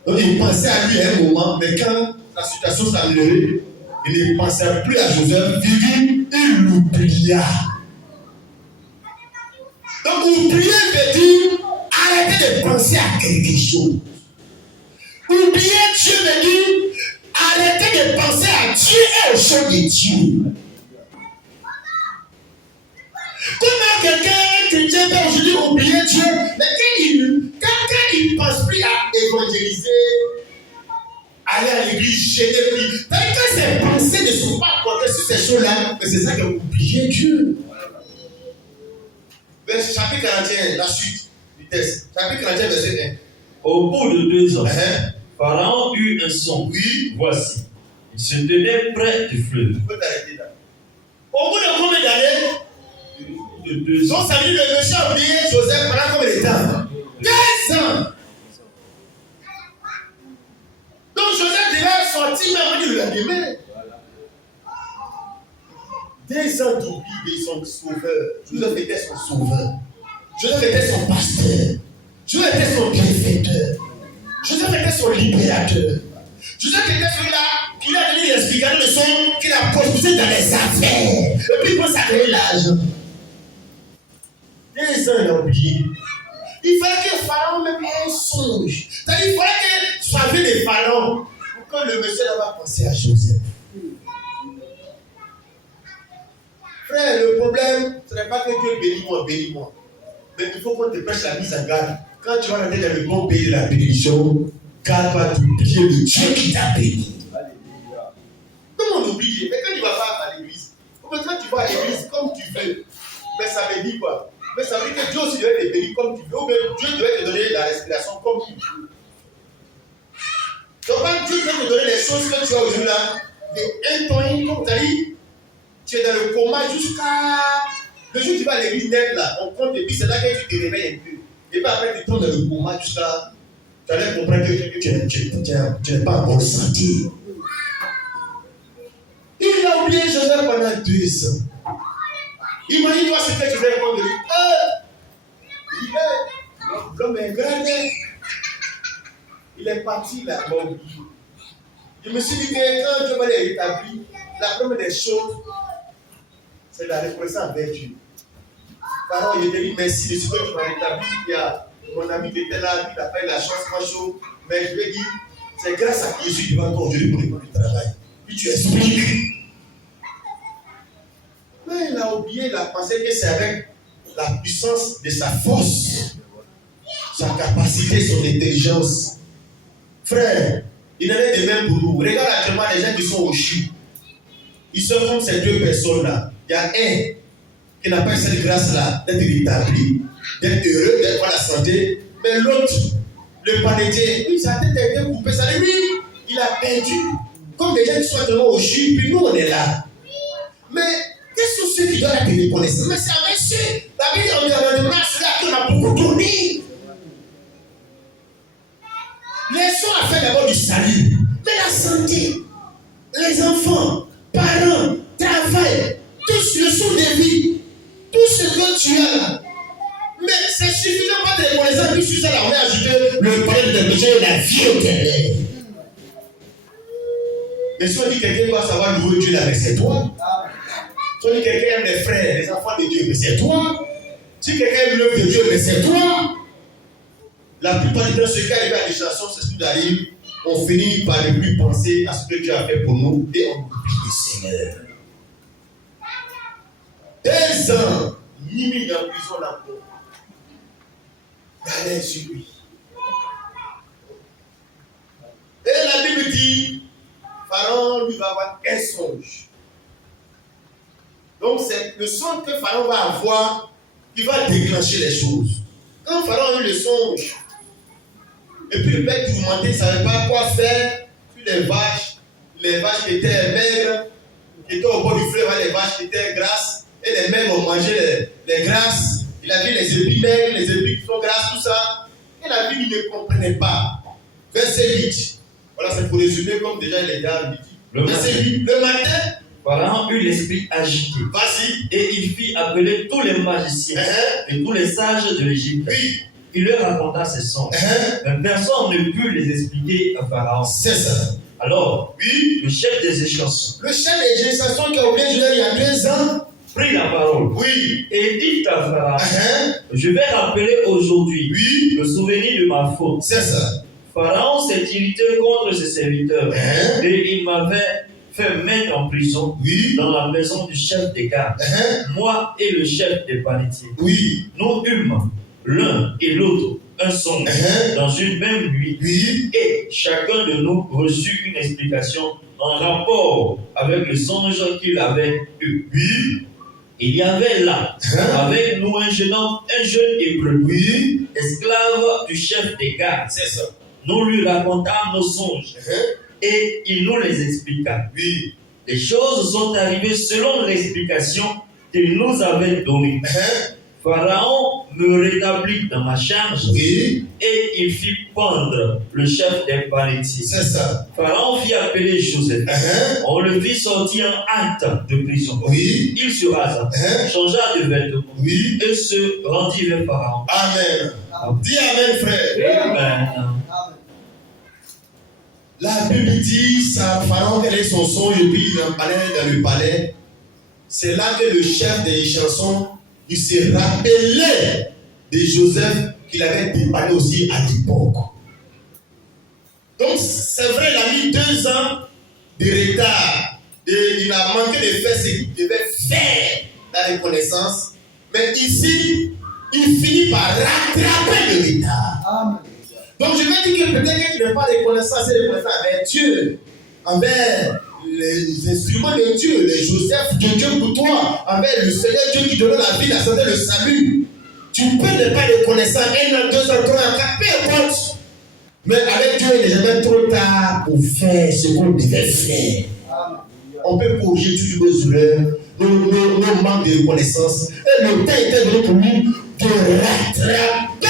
Donc il pensait à lui à un moment, mais quand la situation s'améliorait, il ne pensait plus à Joseph, il l'oublia. Donc oublier veut dire arrêter de penser à quelque chose. Oublier Dieu veut dire arrêter de penser à Dieu et aux choses de Dieu. Comment quelqu'un chrétien peut aujourd'hui oublier Dieu, mais quand il ne pense plus à évangéliser, aller à l'église, gêner plus, quand ses pensées ne sont pas portées sur ces choses-là, mais c'est ça qui a oublié Dieu. Chapitre 41, la suite du texte. Chapitre 41, verset 1. Au bout de 2 ans, Pharaon eut un son. Oui. Voici. Il se tenait près du fleuve. Tu peux t'arrêter là. Au bout de combien d'années? De 2 ans. Donc ça veut dire le monsieur a oublié Joseph pendant combien de temps? 15 ans. Donc Joseph devait sortir même du lendemain. Des ans d'oubli de son sauveur. Joseph était son sauveur. Joseph était son pasteur. Joseph était son bienfaiteur. Joseph était son libérateur. Joseph était celui-là qui a donné l'explication de son qu'il a posé dans les affaires. Et puis il pense à donner l'argent. Des ans, il a oublié. Il fallait que Pharaon même ait un songe. C'est-à-dire qu'il fallait que soit vu des Pharaons pour que le monsieur va penser à Joseph. Frère, le problème, ce n'est pas que Dieu bénis-moi. Mais il faut qu'on te prêche la mise en garde. Quand tu vas rentrer dans le bon pays de la bénédiction, garde-toi d'oublier le Dieu qui t'a béni. Comment on oublie? Mais quand tu ne vas pas à l'église, ou quand tu vas à l'église comme tu veux, mais ça veut dire quoi? Mais ça veut dire que Dieu aussi doit te bénir comme tu veux, ou bien Dieu doit te donner la respiration comme tu veux. Donc quand Dieu doit te donner les choses que tu as aujourd'hui là, de 1 ton, comme tu as dit, tu es dans le coma jusqu'à le jour où tu vas à l'église net là, on compte et puis c'est là que tu te réveilles un peu. Et puis après tu tombes dans le coma jusqu'à. Tu allais comprendre que tu n'es pas en bonne santé. Il a oublié Joseph pendant 2 ans. Imagine-toi ce que tu vas répondre de lui. Il dit, l'homme est grand. Il est parti là, bon. Je me suis dit que quand Dieu va les rétablir, la première des choses, c'est la reconnaissance avec Dieu. Pharaon, il te dit merci de ce que tu m'as rétabli. Il y a mon ami qui était là, il a fait la chance, moi chaud. Mais je lui ai dit, c'est grâce à qui je suis devant toi aujourd'hui pour répondre du travail. Puis tu expliques. Mais il a oublié, il a pensé que c'est avec la puissance de sa force, sa capacité, son intelligence. Frère, il en est de même pour nous. Regarde actuellement les gens qui sont au CHU. Ils sont comme ces 2 personnes-là. Il y a un qui n'a pas cette grâce-là d'être rétabli, d'être heureux, d'être dans la santé. Mais l'autre, le panetier, lui, sa tête a été coupée. Ça lui, il a perdu. Comme des gens qui sont actuellement au CHU, puis nous, on est là. Mais quels sont ceux qui donnent la reconnaissance? Mais c'est avec ceux. La Bible dit en demandant cela qu'on a beaucoup donné. Laissons à faire d'abord du salut. Mais la santé, les enfants, parents, travail, tous le son de vie, tout ce que tu as là. Mais c'est suffisant pas de reconnaissance. Puis sur ça, là, on a ajouté le problème de Dieu et la vie éternelle. Mais si on dit que quelqu'un doit savoir louer Dieu là, mais c'est toi. Si on dit que quelqu'un aime les frères, les enfants de Dieu, mais c'est toi. Si quelqu'un aime l'œuvre de Dieu, mais c'est toi. La plupart du temps, ceux qui arrivent à l'échason, c'est ce qui arrive. On finit par ne plus penser à ce que Dieu a fait pour nous et on oublie le Seigneur. 2 ans, ni mis en prison là pour galère sur lui. Et la Bible dit, Pharaon lui va avoir un songe. Donc c'est le songe que Pharaon va avoir qui va déclencher les choses. Quand Pharaon a eu le songe, et puis le père tourmenté ne savait pas quoi faire sur les vaches qui étaient maigres, qui étaient au bord du fleuve, les vaches qui étaient grasses, et les maigres ont mangé les grasses. Il a vu les épis maigres, les épis qui sont grasses, tout ça. Et la Bible ne comprenait pas. Verset 8. Voilà, c'est pour résumer comme déjà les gars dit. Verset 8. Le matin, Pharaon eut l'esprit agité. Vas-y. Et il fit appeler tous les magiciens et tous les sages de l'Égypte. Oui. Il leur raconta ses songes. Mais personne ne put les expliquer à Pharaon. C'est ça. Alors, Oui. le chef des échansons, Le chef des générations qui a oublié Judas il y a 2 ans. prit la parole. Oui. Et dit à Pharaon, je vais rappeler aujourd'hui le souvenir de ma faute. C'est ça. Pharaon s'est irrité contre ses serviteurs. Et il m'avait fait mettre en prison dans la maison du chef des gardes. Moi et le chef des panetiers. Oui. Nous eûmes l'un et l'autre un songe dans une même nuit. Et chacun de nous reçut une explication en rapport avec le songe qu'il avait eu. Il y avait là avec nous un jeune hébreu, esclave du chef des gardes. C'est ça. Nous lui racontâmes nos songes et il nous les expliqua. Les choses sont arrivées selon l'explication qu'il nous avait donnée. Pharaon me rétablit dans ma charge Oui, et il fit pendre le chef des palettiers. c'est ça. Pharaon fit appeler Joseph. On le fit sortir en hâte de prison. Oui, Il se rasa, changea de vêtements oui. et se rendit vers Pharaon. Amen. Dis Amen, frère. Amen. La Bible dit, ça, Pharaon, quel est son songe, et puis il en parlait dans le palais. C'est là que le chef des chansons, il se rappelait de Joseph qu'il avait dépanné aussi à l'époque. Donc, c'est vrai, il a mis 2 ans de retard. Et il a manqué de faire ce qu'il devait faire, la reconnaissance. Mais ici, il finit par rattraper le retard. Amen. Donc, je vais dire que peut-être que tu n'es pas reconnaissant, c'est reconnaissant envers Dieu, envers les instruments de Dieu, les Joseph de Dieu pour toi, envers le Seigneur Dieu qui donne la vie, la santé, le salut. Tu peux ne pas être reconnaissant 1 an, 2 ans, 3 ans, 4, peu importe. Mais avec Dieu, il n'est jamais trop tard pour faire ce qu'on devait faire. Amen. On peut corriger toutes nos douleurs, nos manques de reconnaissance. Et le temps était venu pour nous de rattraper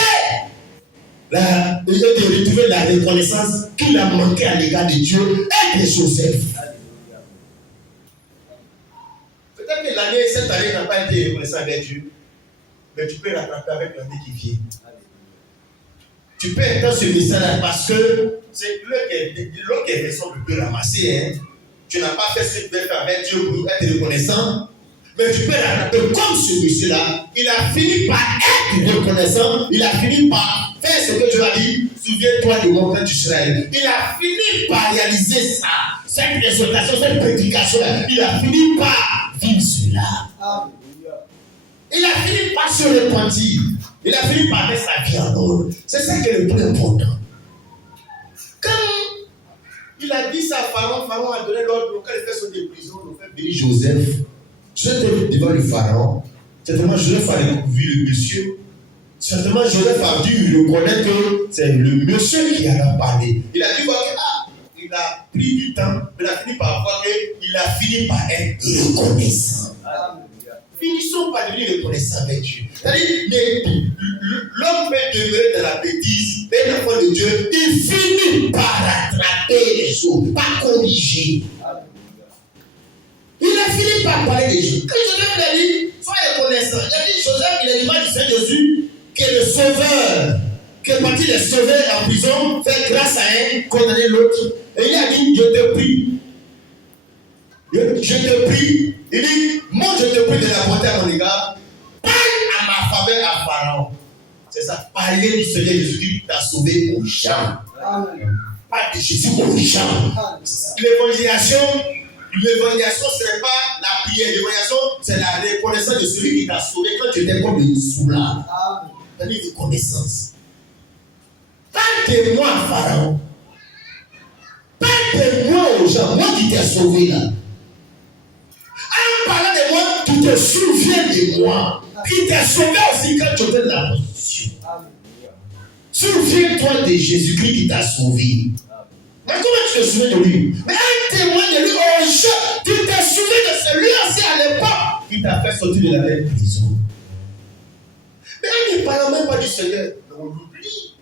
et de retrouver la reconnaissance qu'il a manqué à l'égard de Dieu et de Joseph. Peut-être que cette année n'a pas été reconnaissant avec Dieu, mais tu peux rattraper avec l'année qui vient. Tu peux entendre ce message-là parce que c'est l'autre qui est raison de te ramasser. Hein. Tu n'as pas fait ce que tu devais faire avec Dieu pour être reconnaissant. Mais tu peux rattraper comme ce monsieur-là. Il a fini par être reconnaissant. Il a fini par faire ce que Dieu a dit. Souviens-toi du moment quand tu seras. Il a fini par réaliser ça. Cette exhortation, cette prédication-là. Il a fini par vivre cela. Amen. Il a fini par se repentir. Il a fini par mettre sa vie en ordre. C'est ça qui est le plus important. Quand il a dit ça à Pharaon, Pharaon a donné l'ordre. Quand il fait son de prison, il fait venir Joseph. Joseph était devant le Pharaon. Certainement, Joseph a découvert le monsieur. Certainement, Joseph a dû reconnaître que c'est le monsieur qui en a parlé. Il a dû voir que il a pris du temps, mais il a fini par voir qu'il a fini par être reconnaissant. Amen. Finissons par devenir reconnaissants avec Dieu. C'est-à-dire, l'homme peut demeurer dans la bêtise, mais l'enfant de Dieu, il finit par rattraper les choses, par corriger. Il a fini par parler des choses. Quand Joseph a dit, soyez reconnaissants, il a dit, Joseph, il a l'image du Seigneur Jésus, qui est le sauveur, qui est parti les sauver en prison, faire grâce à un, condamner l'autre. Et il a dit, je te prie. Je te prie. Il dit, moi je te prie de la bonté à mon égard. Parle à ma faveur à Pharaon. C'est ça, parler du Seigneur Jésus qui t'a sauvé aux gens. Amen. Pas de Jésus aux gens. L'évangélisation, ce n'est pas la prière. L'évangélisation, c'est la reconnaissance de celui qui t'a sauvé quand tu étais comme une soulard. Amen. C'est-à-dire reconnaissance. Parle-moi à Pharaon. Parle-moi aux gens. Moi qui t'ai sauvé là. En parlant de moi, tu te souviens de moi. Il t'a sauvé aussi quand tu étais dans la position. Amen. Souviens-toi de Jésus-Christ qui t'a sauvé. Mais comment tu te souviens de lui? Mais un témoin de lui aux gens. Tu te souviens de celui aussi à l'époque qui t'a fait sortir de la même prison. Mais on ne parle même pas du Seigneur. On l'oublie.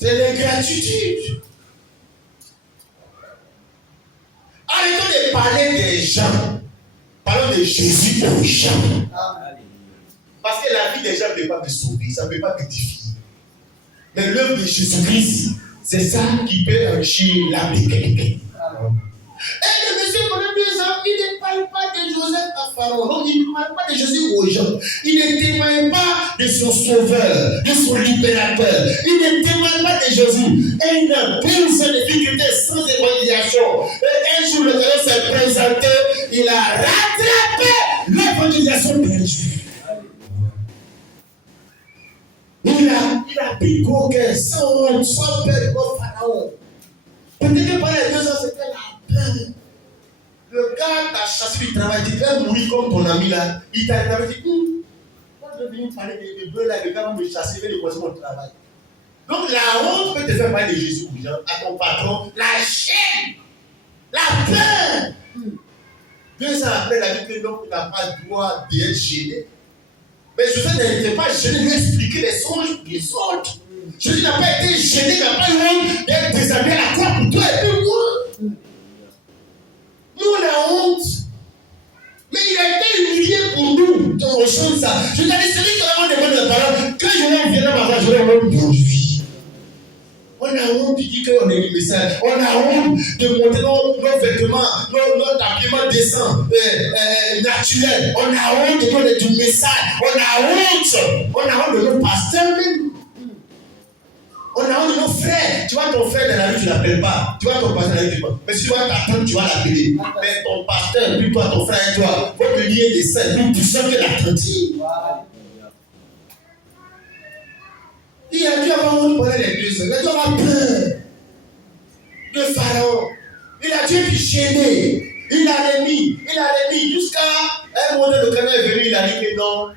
C'est l'ingratitude. Arrêtons de parler des gens. Parlons de Jésus aux gens. Amen. Parce que la vie des gens ne peut pas me sauver, ça ne peut pas m'édifier. Mais l'œuvre de Jésus-Christ, c'est ça qui peut enrichir l'âme de quelqu'un. Amen. Et le monsieur pendant 2 ans, il ne parle pas de Joseph à Pharaon. Donc il ne parle pas de Jésus aux gens. Il ne témoigne pas de son sauveur, de son libérateur. Il ne témoigne pas de Jésus. Et il a pris ses difficultés sans évangélisation. Et un jour, le Seigneur s'est présenté, il a rattrapé l'évangélisation perdue. Il a pris gros cœur, sans peur au Pharaon. Peut-être que pendant les 2 ans, c'était la peur. Le gars t'a chassé du travail, tu vas mourir comme ton ami là. Il t'a dit, moi je vais venir parler de bœufs là, le gars va me chasser, il va déposer mon travail. Donc la honte peut te faire parler de Jésus aux gens, à ton patron, la chaîne, la peur. 2 ans après, la vie que l'homme n'a pas le droit d'être gêné. Mais Joseph n'était pas gêné de lui expliquer les songes des autres. Jésus n'a pas été gêné, n'a pas eu honte d'être déshabillé à la croix pour toi et pour moi. Nous, on a honte. Mais il a été humilié pour nous. On ressent ça. Je t'ai dit, celui qui a demandé la parole, quand je vais venir dans ma je vais honte de lui. On a honte de dire qu'on est du message. On a honte de montrer nos vêtements, notre habillement décent, naturel. On a honte de donner du message. On a honte de nos pasteurs même. On a honte de nos frères. Tu vois ton frère dans la rue, tu ne l'appelles pas. Tu vois ton pasteur dans la rue, tu ne l'appelles pas. Mais si tu vois ta tante, tu vas l'appeler. Mais ton pasteur, puis toi, ton frère et toi, votre lien est saint, plus puissant que la tante. Il a dû avoir honte pendant les 2 ans. Il a dû avoir peur de Pharaon. Il a dû être gêné. Il a remis jusqu'à un moment donné, le Canada est venu, il a dit que non,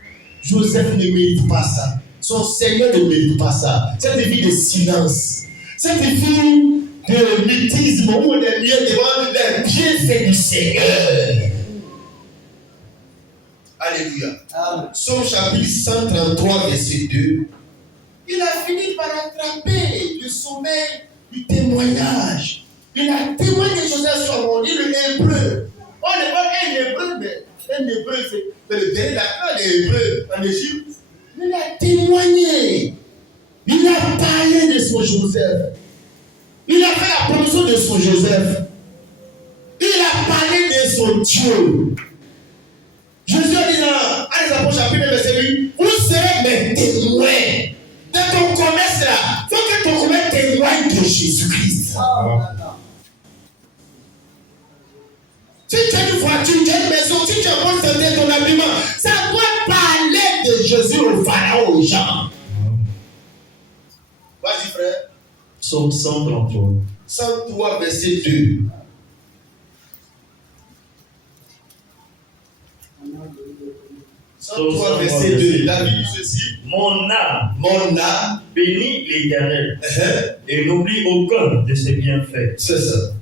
Joseph ne mérite pas ça. Son Seigneur ne mérite pas ça. Cette vie de silence, cette vie de mutisme où on est mieux devant les bienfaits du Seigneur. Alléluia. Psaume chapitre 133, verset 2. Il a fini par attraper le sommeil du témoignage. Il a témoigné Joseph sur mon livre, l'hébreu. On n'est pas un hébreu, mais un hébreu, c'est le dernier d'accueil des hébreux en Égypte. Il a témoigné. Il a parlé de son Joseph. Il a fait la promotion de son Joseph. Il a parlé de son Dieu. Jésus a dit dans Actes des Apôtres chapitre 9, verset 8, vous serez mes témoins. Dans ton commerce là, il faut que ton commerce témoigne de Jésus-Christ. Si tu as une voiture, tu as une maison, si tu as bonne santé, ton habillement, ça doit parler de Jésus au Pharaon, aux gens. Vas-y frère. Psaume 133. 103, verset 2. Psaume 103, verset 2. David dit ceci. Mon âme bénit l'Éternel et n'oublie aucun de ses bienfaits. C'est ça.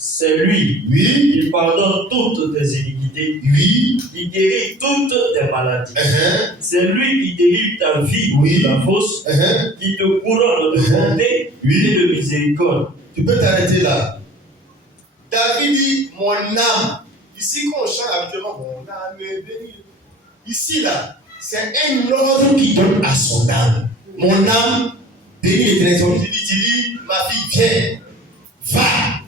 C'est lui qui pardonne toutes tes iniquités, qui guérit toutes tes maladies. C'est lui qui délivre ta vie de la fausse, qui te couronne de bonté et de miséricorde. Tu peux t'arrêter là. David dit mon âme. Ici, quand on chante habituellement, mon âme est bénie. Ici, là, c'est un ordre qui donne à son âme. Mon âme bénit l'Éternel. Il dit, ma fille, viens, va.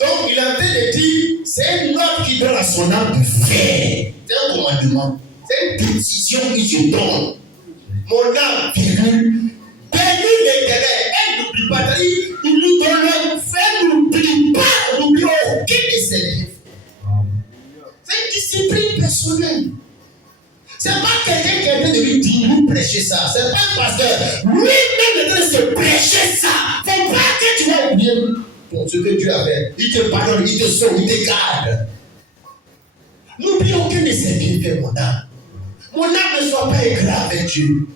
Donc, il est en train de dire, c'est un ordre qui donne à son âme de faire. C'est un commandement. C'est une décision qu'il se donne. Mon âme, bénis l'Éternel. Elle n'oublie pas. Il lui donne l'ordre. Fais, n'oublie pas. N'oublie aucun de ses bienfaits. C'est une discipline personnelle. C'est pas quelqu'un qui est en train de lui dire, nous prêcher ça. C'est pas un pasteur. Lui-même est en train de se prêcher ça. Faut pas que tu vas oublier ce que Dieu a fait. Il te pardonne, il te sauve, il te garde. N'oublie aucun de ses bienfaits, mon âme. Mon âme ne soit pas ingrat avec Dieu.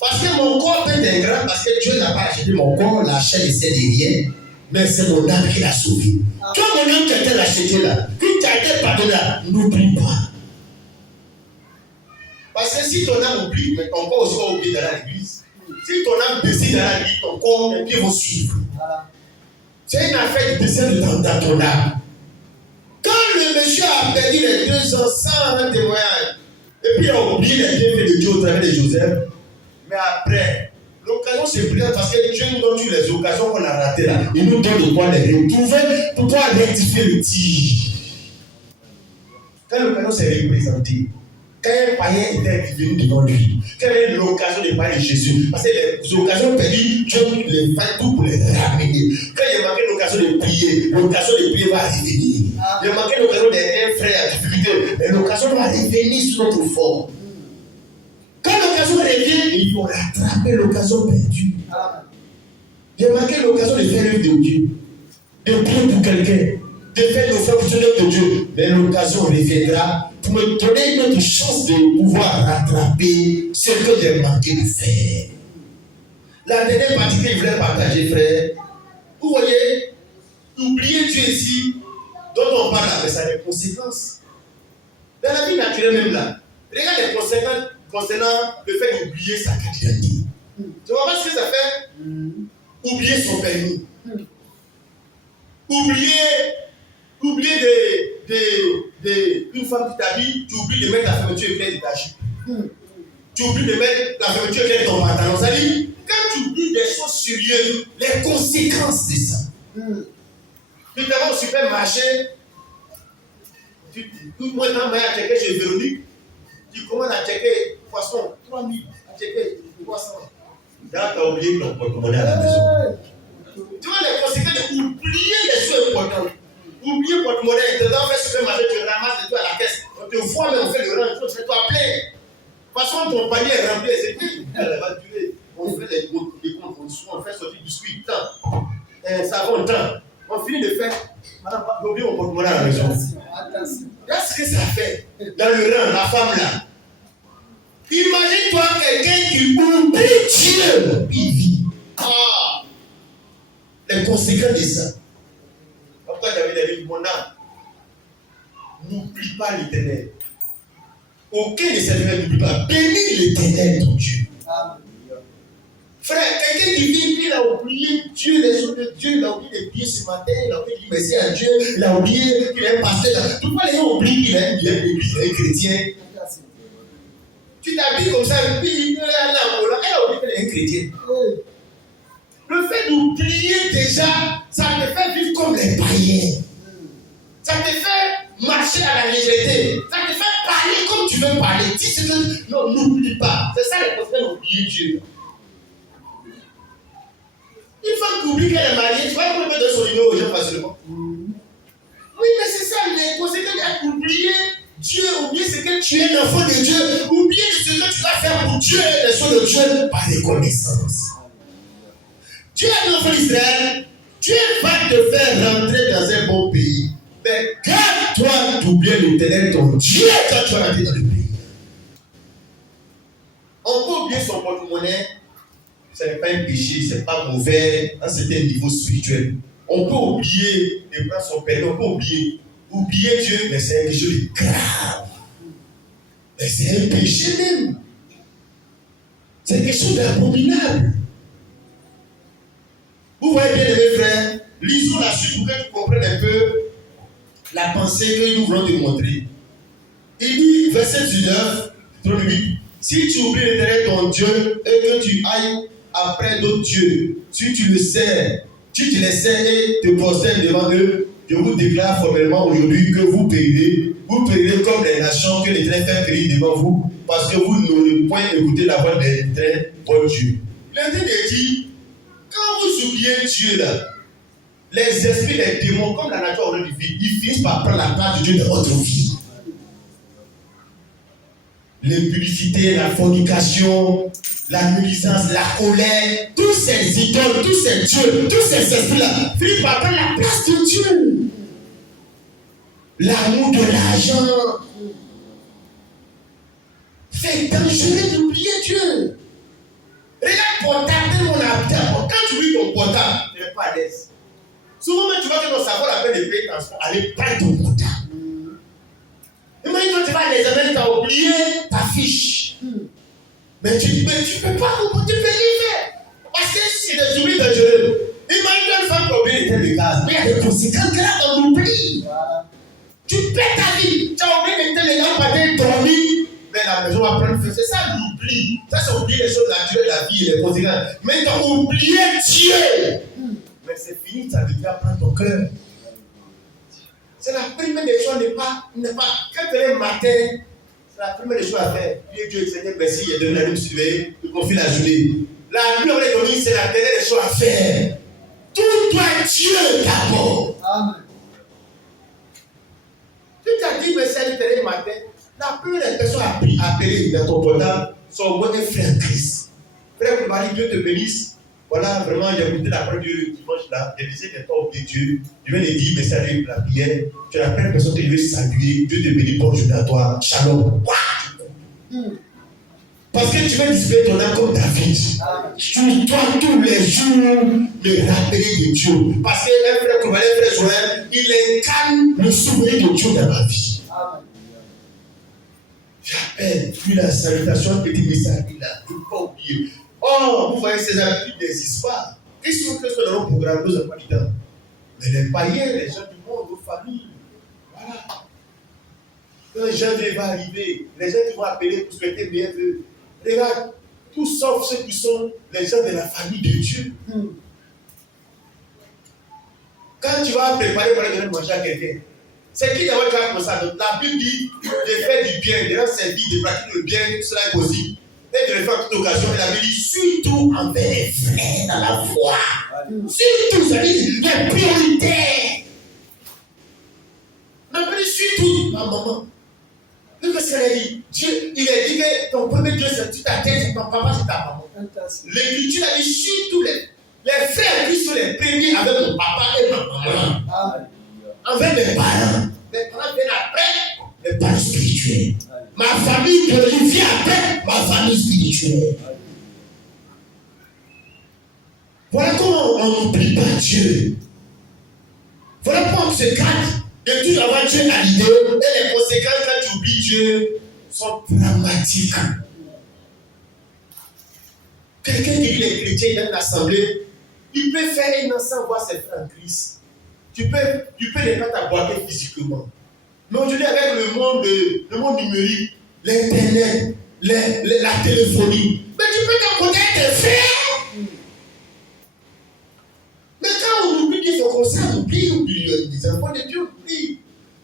Parce que mon corps peut être ingrat parce que Dieu n'a pas acheté mon corps, la chair ne sert de rien. Mais c'est mon âme qui l'a sauvé. Toi, mon âme qui a été acheté là, qui a été pardonné là, n'oublie pas. Parce que si ton âme oublie, mais ton corps aussi va oublier dans l'église. Si ton âme décide dans l'église, ton corps, les pieds vont suivre. C'est une affaire de décès dans ton âme. Quand le monsieur a perdu les 2 ans sans un témoignage, et puis il a oublié les bienfaits de Dieu au travers de Joseph, mais après, l'occasion se présente parce que Dieu nous donne les occasions qu'on a ratées là. Il nous donne de quoi les retrouver pour pouvoir rectifier le tir. Quand l'occasion s'est représentée, quand un païen était venu devant lui, quand il avait l'occasion de parler de Jésus, parce que les occasions perdues, Dieu les fait tout pour les ramener. Quand il manquait l'occasion de prier, l'occasion de prier va revenir. Il manquait l'occasion d'aider un frère à difficulté, mais l'occasion va revenir sur notre forme. Quand l'occasion revient, il faut rattraper l'occasion perdue. Il manquait l'occasion de faire l'œuvre de Dieu, de prier pour quelqu'un, de faire nos frères pour l'œuvre de Dieu, mais l'occasion reviendra pour me donner une autre chance de pouvoir rattraper ce que j'ai manqué de faire. La dernière partie que je voulais partager, frère, vous voyez, oublier Dieu ici, dont on parle, mais ça a des conséquences. Dans la vie naturelle même là, Regarde les conséquences concernant le fait d'oublier sa carte d'identité. Tu vois pas ce que ça fait? Oublier son permis. Oublier une femme qui t'habille, tu oublies de mettre la fermeture éclair de ta jupe. Tu oublies de mettre la fermeture éclair de ton pantalon. Ça dit, quand tu oublies des choses sérieuses, les conséquences de ça. Tu t'as au supermarché, moi quand je vais à checker chez Véronique, tu commences à checker poisson, 3000, à checker 300. Là, tu as oublié ton porte-monnaie à la maison. Tu vois les conséquences d'oublier les choses importantes. Oublier le porte-monnaie, tu dois faire supermarché, tu ramasses tout à la caisse. On te voit, mais on fait le rang, tu fais toi plein. Parce que ton panier est rempli, c'est qui? Elle va durer. On fait les comptes, on fait sortir du biscuit, temps. Ça va temps. On finit de faire. Madame, j'ai oublié mon porte-monnaie à la maison. Regarde ce que ça fait dans le rang, la femme là. Imagine-toi quelqu'un qui oublie Dieu, il vit. Les conséquences de ça. Pourquoi David a dit, mon âme, n'oublie pas l'Éternel. Aucun de ces serviteurs n'oublie pas. Bénis l'Éternel, ton Dieu. Frère, quelqu'un qui vit, il a oublié Dieu, les choses de Dieu, il a oublié de prier ce matin, il a oublié de dire merci à Dieu, il a oublié qu'il est pasteur. Pourquoi les gens oublient qu'il est l'église, il est chrétien? Tu t'habilles comme ça, et puis il est allé à Mola, elle a oublié qu'il est chrétien. Le fait d'oublier déjà, ça te fait vivre comme les païens. Ça te fait marcher à la légèreté. Ça te fait parler comme tu veux parler. Dis ce que non, n'oublie pas. C'est ça les conséquences d'oublier Dieu. Une femme qui oublie qu'elle est mariée, tu vois comment elle peut donner son numéro aux gens facilement. Oui, mais c'est ça, les conséquences d'oublier Dieu, oublier ce que tu es l'enfant de Dieu, oublier ce que tu vas faire pour Dieu, les choses de Dieu, par reconnaissance. Tu es l'enfant d'Israël, Dieu va te faire rentrer dans un bon pays. Mais garde-toi d'oublier l'Éternel, ton Dieu, quand tu vas rentrer dans le pays. On peut oublier son porte-monnaie, ce n'est pas un péché, ce n'est pas mauvais, à un certain niveau spirituel. On peut oublier de prendre son permis, on peut oublier Dieu, mais c'est quelque chose de grave. Mais c'est un péché même. C'est quelque chose d'abominable. Vous voyez bien, mes frères, lisons la suite pour que tu comprennes un peu la pensée que nous voulons te montrer. Il dit, verset 19, 38, si tu oublies l'Éternel ton Dieu et que tu ailles après d'autres dieux, si tu le sais, tu te les sais et te prosternes devant eux, je vous déclare formellement aujourd'hui que vous périrez comme les nations que l'Éternel fait périr devant vous, parce que vous n'aurez point écouté la voix de l'Éternel, votre Dieu. L'Éternel dit, quand vous oubliez Dieu là, les esprits, les démons, comme la nature horrible du vie, ils finissent par prendre la place de Dieu dans votre vie. L'impudicité, la fornication, la médisance, la colère, tous ces idoles, tous ces dieux, tous ces esprits-là finissent par prendre la place de Dieu. L'amour de l'argent. C'est dangereux d'oublier Dieu. Regarde portable, mon habitat. Quand tu lis ton portable, tu n'es pas à l'aise. Souvent, même tu vois que ton cerveau la peine de payer transport. Allez, prends ton portable. Imagine quand tu vas à l'examen, tu as oublié ta fiche. Mais tu ne peux pas, tu peux rien faire. Parce que c'est des oublis dangereux. Imagine une femme qui a oublié les têtes de gaz. Mais il y a des conséquences graves dans l'oubli. Tu perds ta vie. Tu as oublié les têtes de gaz parce que tu as dormi. Mais la maison va prendre feu. C'est ça l'oubli. Ça, c'est oublier les choses naturelles de la vie et les conséquences. Mais tu as oublié Dieu. Mais c'est fini, ça devient prendre ton cœur. C'est la première des choses, quand tu es le matin, c'est la première des choses à faire. Dieu, Seigneur, merci, il a donné la nuit surveillée, il confie la journée. La nuit, on est donné, c'est la dernière des choses à faire. Tout doit Dieu d'abord. Amen. Tu t'as dit, merci, le matin, la première des personnes appelées dans ton portable sont au moins un frère Christ. Frère Marie, Dieu te bénisse. Voilà, vraiment, j'ai écouté la parole de Dieu le dimanche là. J'ai dit, c'est toi, Dieu. Je viens de dire, mais salut, la prière. Tu es la première personne que je veux saluer. Dieu te bénisse, bonne journée à toi. Shalom. Parce que tu veux disperser ton âme comme David. Tu dois tous les jours me rappeler de Dieu. Parce qu'un frère comme un frère Joël, il incarne le souvenir de Dieu dans ma vie. J'appelle, puis la salutation, petit message, il a tout pas oublié. Oh, vous voyez, ces habitudes n'existent pas. Qu'est-ce que c'est dans nos programmes, nos emplois du temps? Mais les païens, les gens du monde, nos familles, voilà. Quand janvier va arriver, les gens qui vont appeler pour souhaiter meilleurs vœux, regarde, tout sauf ceux qui sont les gens de la famille de Dieu. Quand tu vas préparer pour aller donner manger à quelqu'un, c'est qui d'abord tu vas commencer à donner? La Bible dit de faire du bien, de rendre service, de pratiquer le bien, cela est possible. Et de le faire à toute occasion. Et la Bible dit surtout envers les frères dans la foi. Surtout, ça dit les prioritaires. La Bible dit surtout ma maman. Qu'est-ce qu'elle a dit? Dieu, il a dit que ton premier Dieu c'est ta tête, c'est ton papa, c'est ta maman. L'Écriture a dit surtout les frères qui sont les premiers avec mon papa et ma maman. Avec mes parents. Mes parents viennent après, mes parents spirituels. Ma famille biologique vient après, ma famille spirituelle. Voilà comment on n'oublie pas Dieu. Voilà pourquoi on se garde de toujours avoir Dieu à l'idée et les conséquences quand tu oublies Dieu sont dramatiques. Quelqu'un qui dit les chrétiens dans une assemblée, il peut faire un an sans voir ses frères en Christ. Tu peux les mettre à boiter physiquement. Mais aujourd'hui, avec le monde numérique, l'internet, la téléphonie, mais tu peux t'en connaître tes frères. Mais quand on oublie qu'il faut qu'on s'oublie, les enfants de Dieu oublient.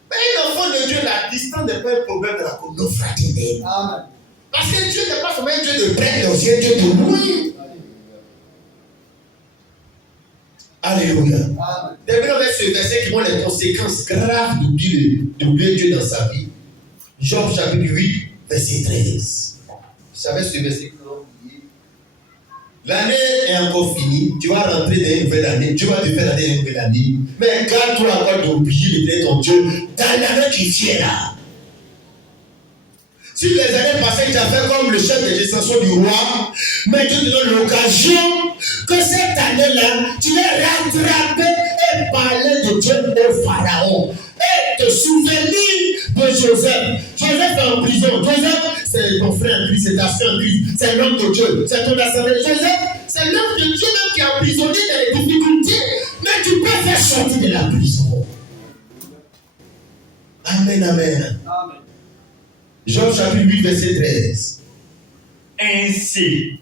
Mais un enfant de Dieu, la distance n'est pas un problème de la communion fraternelle. Parce que Dieu n'est pas seulement un Dieu de près, mais aussi un Dieu de loin. Alléluia. Dernièrement, avec ce verset qui montre les conséquences graves d'oublier Dieu dans sa vie. Job chapitre 8, verset 13. Vous savez ce verset que l'on dit. L'année est encore finie. Tu vas rentrer dans une nouvelle année. Dieu va te faire l'année une nouvelle année. Mais garde-toi encore d'oublier de bénir ton Dieu dans l'année qui vient là. Si les années passées, tu as fait comme le chef de gestion du roi, mais Dieu te donne l'occasion que cette année-là, tu vas rattraper et parler de Dieu au Pharaon. Et te souvenir de Joseph. Joseph est en prison. Joseph, c'est ton frère en Christ, c'est ta soeur en Christ, c'est l'homme de Dieu, c'est ton assemblée. Joseph, c'est l'homme de Dieu même qui est emprisonné dans les difficultés, mais tu peux faire sortir de la prison. Amen, amen. Amen. Jean chapitre 8, verset 13. Ainsi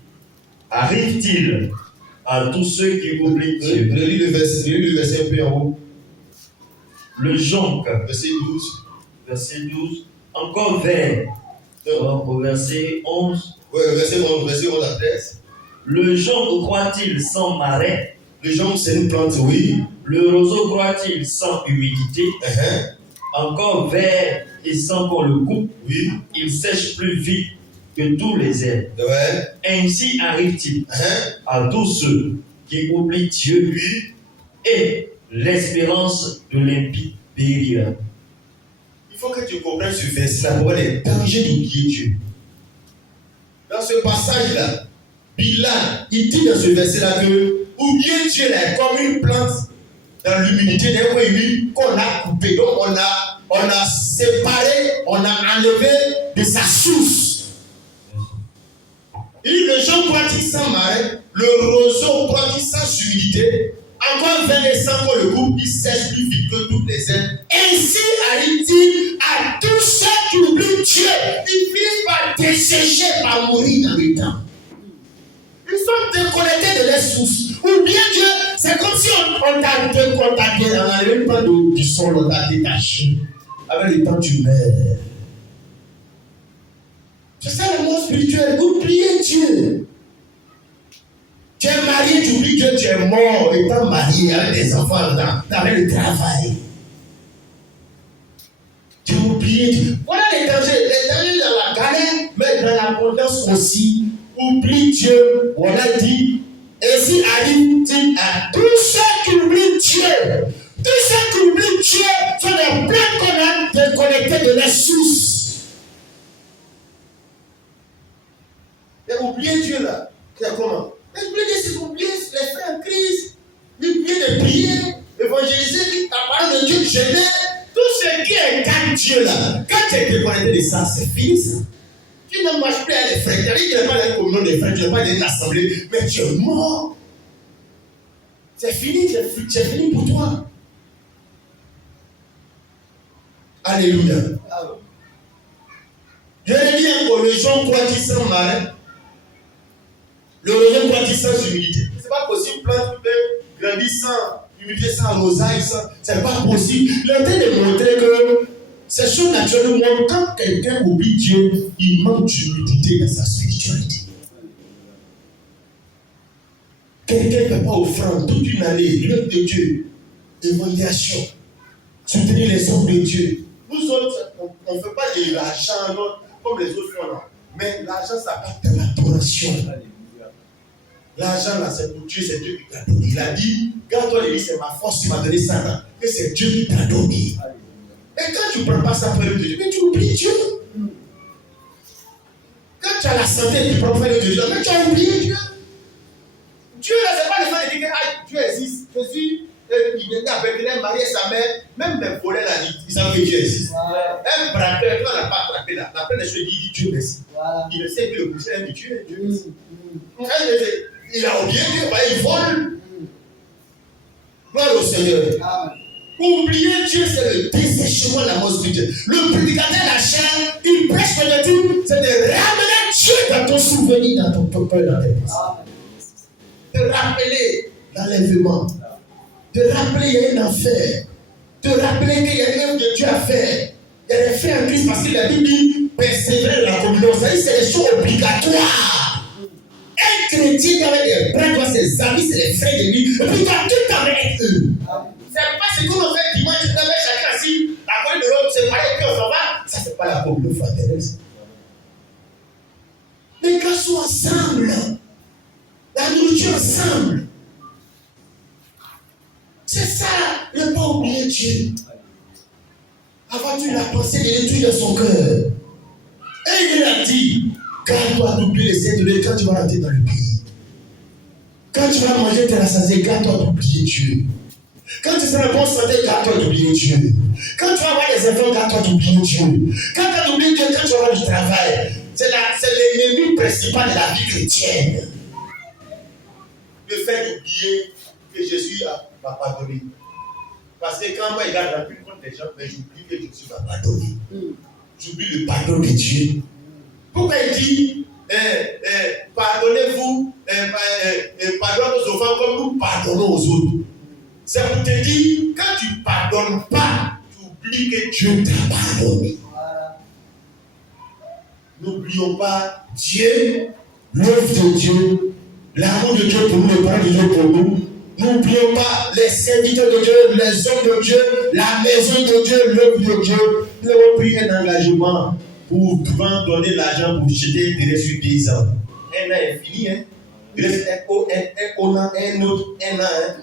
arrive-t-il à tous ceux qui oublient Dieu. Relis le verset un peu en haut. Le jonc, verset 12. Verset 12. Encore vers. Au verset 11. Oui, verset 11 à 13. Le jonc croît-il sans marais? Le jonc, c'est une plante, oui. Le roseau croît-il sans humidité? Encore vert et sans qu'on le coupe, oui. Il sèche plus vite que tous les herbes. Ouais. Ainsi arrive-t-il à tous ceux qui oublient Dieu, lui, et l'espérance de l'impie périra. Il faut que tu comprennes ce verset-là pour voir les dangers d'oublier Dieu. Dans ce passage-là, Bilal, il dit dans ce verset-là que oublier Dieu là, est comme une plante dans l'humidité d'un coin humide qu'on a coupé. Donc on a séparé, on a enlevé de sa source. Et le jonc croît-il sans marais, le roseau croît-il sans humidité, encore 20 ans qu'on le coupe, il sèche plus vite que toutes les herbes. Ainsi arrive-t-il à tous ceux qui oublient Dieu. Ils finissent par dessécher, par mourir dans le temps. Ils sont déconnectés de leur source. Oublier Dieu, c'est comme si on t'a décontacté, on n'avait pas du sol, on t'a détaché. Avec le temps, tu meurs. C'est ça le mot spirituel. Oubliez Dieu. Tu es marié, tu oublies Dieu, tu es mort étant marié avec des enfants dans le travail. Tu as oublié Dieu. Voilà les dangers. Les dangers dans la galère, mais dans l'abondance aussi. Oublie Dieu. On a dit. Ainsi arrive-t-il à tous ceux qui oublient Dieu. Tous ceux qui oublient Dieu sont des plantes qu'on a déconnectées de la source. Et oublier Dieu là, c'est comment? Oublier les frères en Christ, oublier de prier, évangéliser, la parole de Dieu, jeûner, tout ce qui est gâté à Dieu là, quand tu es déconnecté de ça, c'est fini ça. Tu ne marches plus à des frères, tu n'es pas dans une communion des frères, tu n'es pas dans une assemblée, mais tu es mort. C'est fini, c'est fini pour toi. Alléluia. Je le dis encore, les gens croient qu'ils sont malins. Le revenu croit qu'ils sont sans humilité. C'est pas possible, plante peut grandir sans humilité, sans rosaille, c'est pas possible. Il est en train de montrer que c'est surnaturel. Quand quelqu'un oublie Dieu, il manque d'humilité dans sa spiritualité. Quelqu'un ne peut pas offrir toute une année, l'œuvre de Dieu, évaluation, soutenir les hommes de Dieu. Nous autres, on ne fait pas de l'argent comme les autres font là. Mais l'argent, ça part de l'adoration. L'argent là, c'est pour Dieu, c'est Dieu qui t'a donné. Il a dit, garde-toi, il dit, c'est ma force qui m'a donné ça là. Et c'est Dieu qui t'a donné. Et quand tu ne prends pas ça pour le Dieu, mais tu oublies Dieu. Quand tu as la santé, tu ne prends pas le Dieu, mais tu as oublié Dieu. Dieu là, c'est pas le fait de dire que Dieu existe. Jésus, il est avec lui, il a marié sa mère, même les volets là, ils savent que Dieu existe. Un braqueur, toi, on n'a pas attrapé là. La première des choses, il dit Dieu merci. Il ne sait que le boucher est de Dieu. Dieu merci. Il a oublié Dieu, il vole. Gloire au Seigneur. Oublier Dieu, c'est le dessèchement de la mort spirituelle. Le prédicateur de la chair, il prêche pour le Dieu, c'est de ramener Dieu dans ton souvenir, dans ton peuple, dans tes pensées. De rappeler l'enlèvement. De rappeler qu'il y a un enfer. De rappeler qu'il y a une œuvre de Dieu à faire. Il y a des faits en Christ parce que la Bible dit persévérer dans la communion. Ça dit, c'est des choses obligatoires. Un chrétien avec des frères, ses amis, c'est des frères de lui. Et puis, il doit tout le temps avec eux. C'est pas ce qu'on fait dimanche, tu avais chacun assis, la colline de l'autre, c'est pareil, puis on s'en va. Ça, c'est pas la communion fraternelle. Les gars sont ensemble. La nourriture ensemble. C'est ça, ne pas oublier Dieu. Avant-tu la pensée de l'étude dans son cœur. Et il a dit, garde-toi d'oublier les saints de Dieu quand tu vas rentrer dans le pays. Quand tu vas manger tes rassasiés, garde-toi d'oublier Dieu. Quand tu seras bon santé, garde-toi d'oublier Dieu. Quand tu vas avoir des enfants, garde-toi d'oublier Dieu. Quand tu vas oublier Dieu, quand tu vas avoir du travail, c'est l'ennemi principal de la vie chrétienne. Le fait d'oublier que Jésus m'a pardonné. Parce que quand moi, il garde la plus contre les gens, mais j'oublie que Jésus m'a pardonné. J'oublie le pardon de Dieu. Pourquoi il dit pardonnez-vous, pardonnez aux offenses comme nous pardonnons aux autres? C'est pour te dire, quand tu ne pardonnes pas, tu oublies que Dieu t'a pardonné. N'oublions pas Dieu, l'œuvre de Dieu, l'amour de Dieu pour nous, le parole de Dieu pour nous. N'oublions pas les serviteurs de Dieu, les hommes de Dieu, la maison de Dieu, l'œuvre de Dieu. Nous avons pris un engagement pour donner l'argent pour jeter des restes sur 10 ans. Un an est fini, hein? Il reste un autre, un an, hein?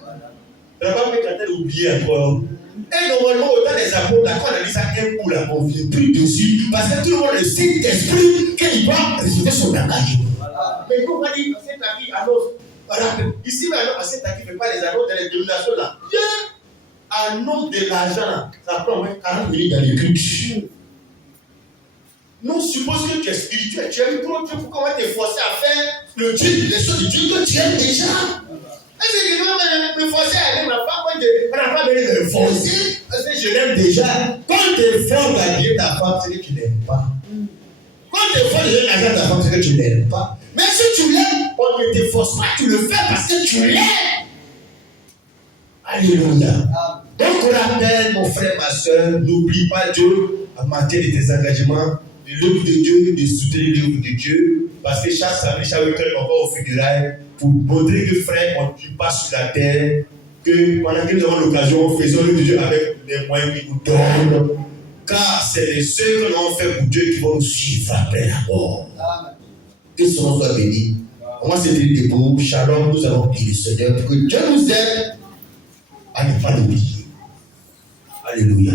On n'a pas fait quand elle oublié encore. Et normalement, autant les apôtres, d'accord, on a dit ça un coup là, on ne vient plus dessus, parce que tout le monde le sait d'esprit qu'il va résulter son engagement. Mais nous, on va dire, c'est ta vie, annonce. Ici, maintenant, c'est ta vie, ne fait pas les annonces dans les dénominations là. Dieu annonce de l'argent, ça prend au moins 40 minutes dans l'écriture. Nous suppose que tu es spirituel, tu aimes trop Dieu, pourquoi on va te forcer à faire les choses de Dieu que tu aimes déjà? Est-ce que tu vas me forcer à aimer ma femme? On n'a pas besoin de me forcer parce que je l'aime déjà. Quand tu forces à dire ta femme, c'est que tu ne l'aimes pas. Quand tu forces à dire l'argent de ta femme, c'est que tu ne l'aimes pas. Mais si tu l'aimes, on ne te force pas, tu le fais parce que tu l'aimes. Alléluia. Donc on rappelle, mon frère, ma soeur, n'oublie pas Dieu en matière de tes engagements, de l'œuvre de Dieu, de soutenir l'œuvre de Dieu. Parce que chaque samedi, chaque week-end, on va au funérailles pour montrer que frère, on ne tue pas sur la terre, que pendant que nous avons l'occasion, faisons l'œuvre de Dieu avec les moyens qu'il nous donne. Car c'est les ceux que nous avons fait pour Dieu qui vont nous suivre après la mort. Que son nom soit béni. On va se dire debout. Shalom, nous allons prier le Seigneur pour que Dieu nous aide à ne pas l'oublier. Alléluia.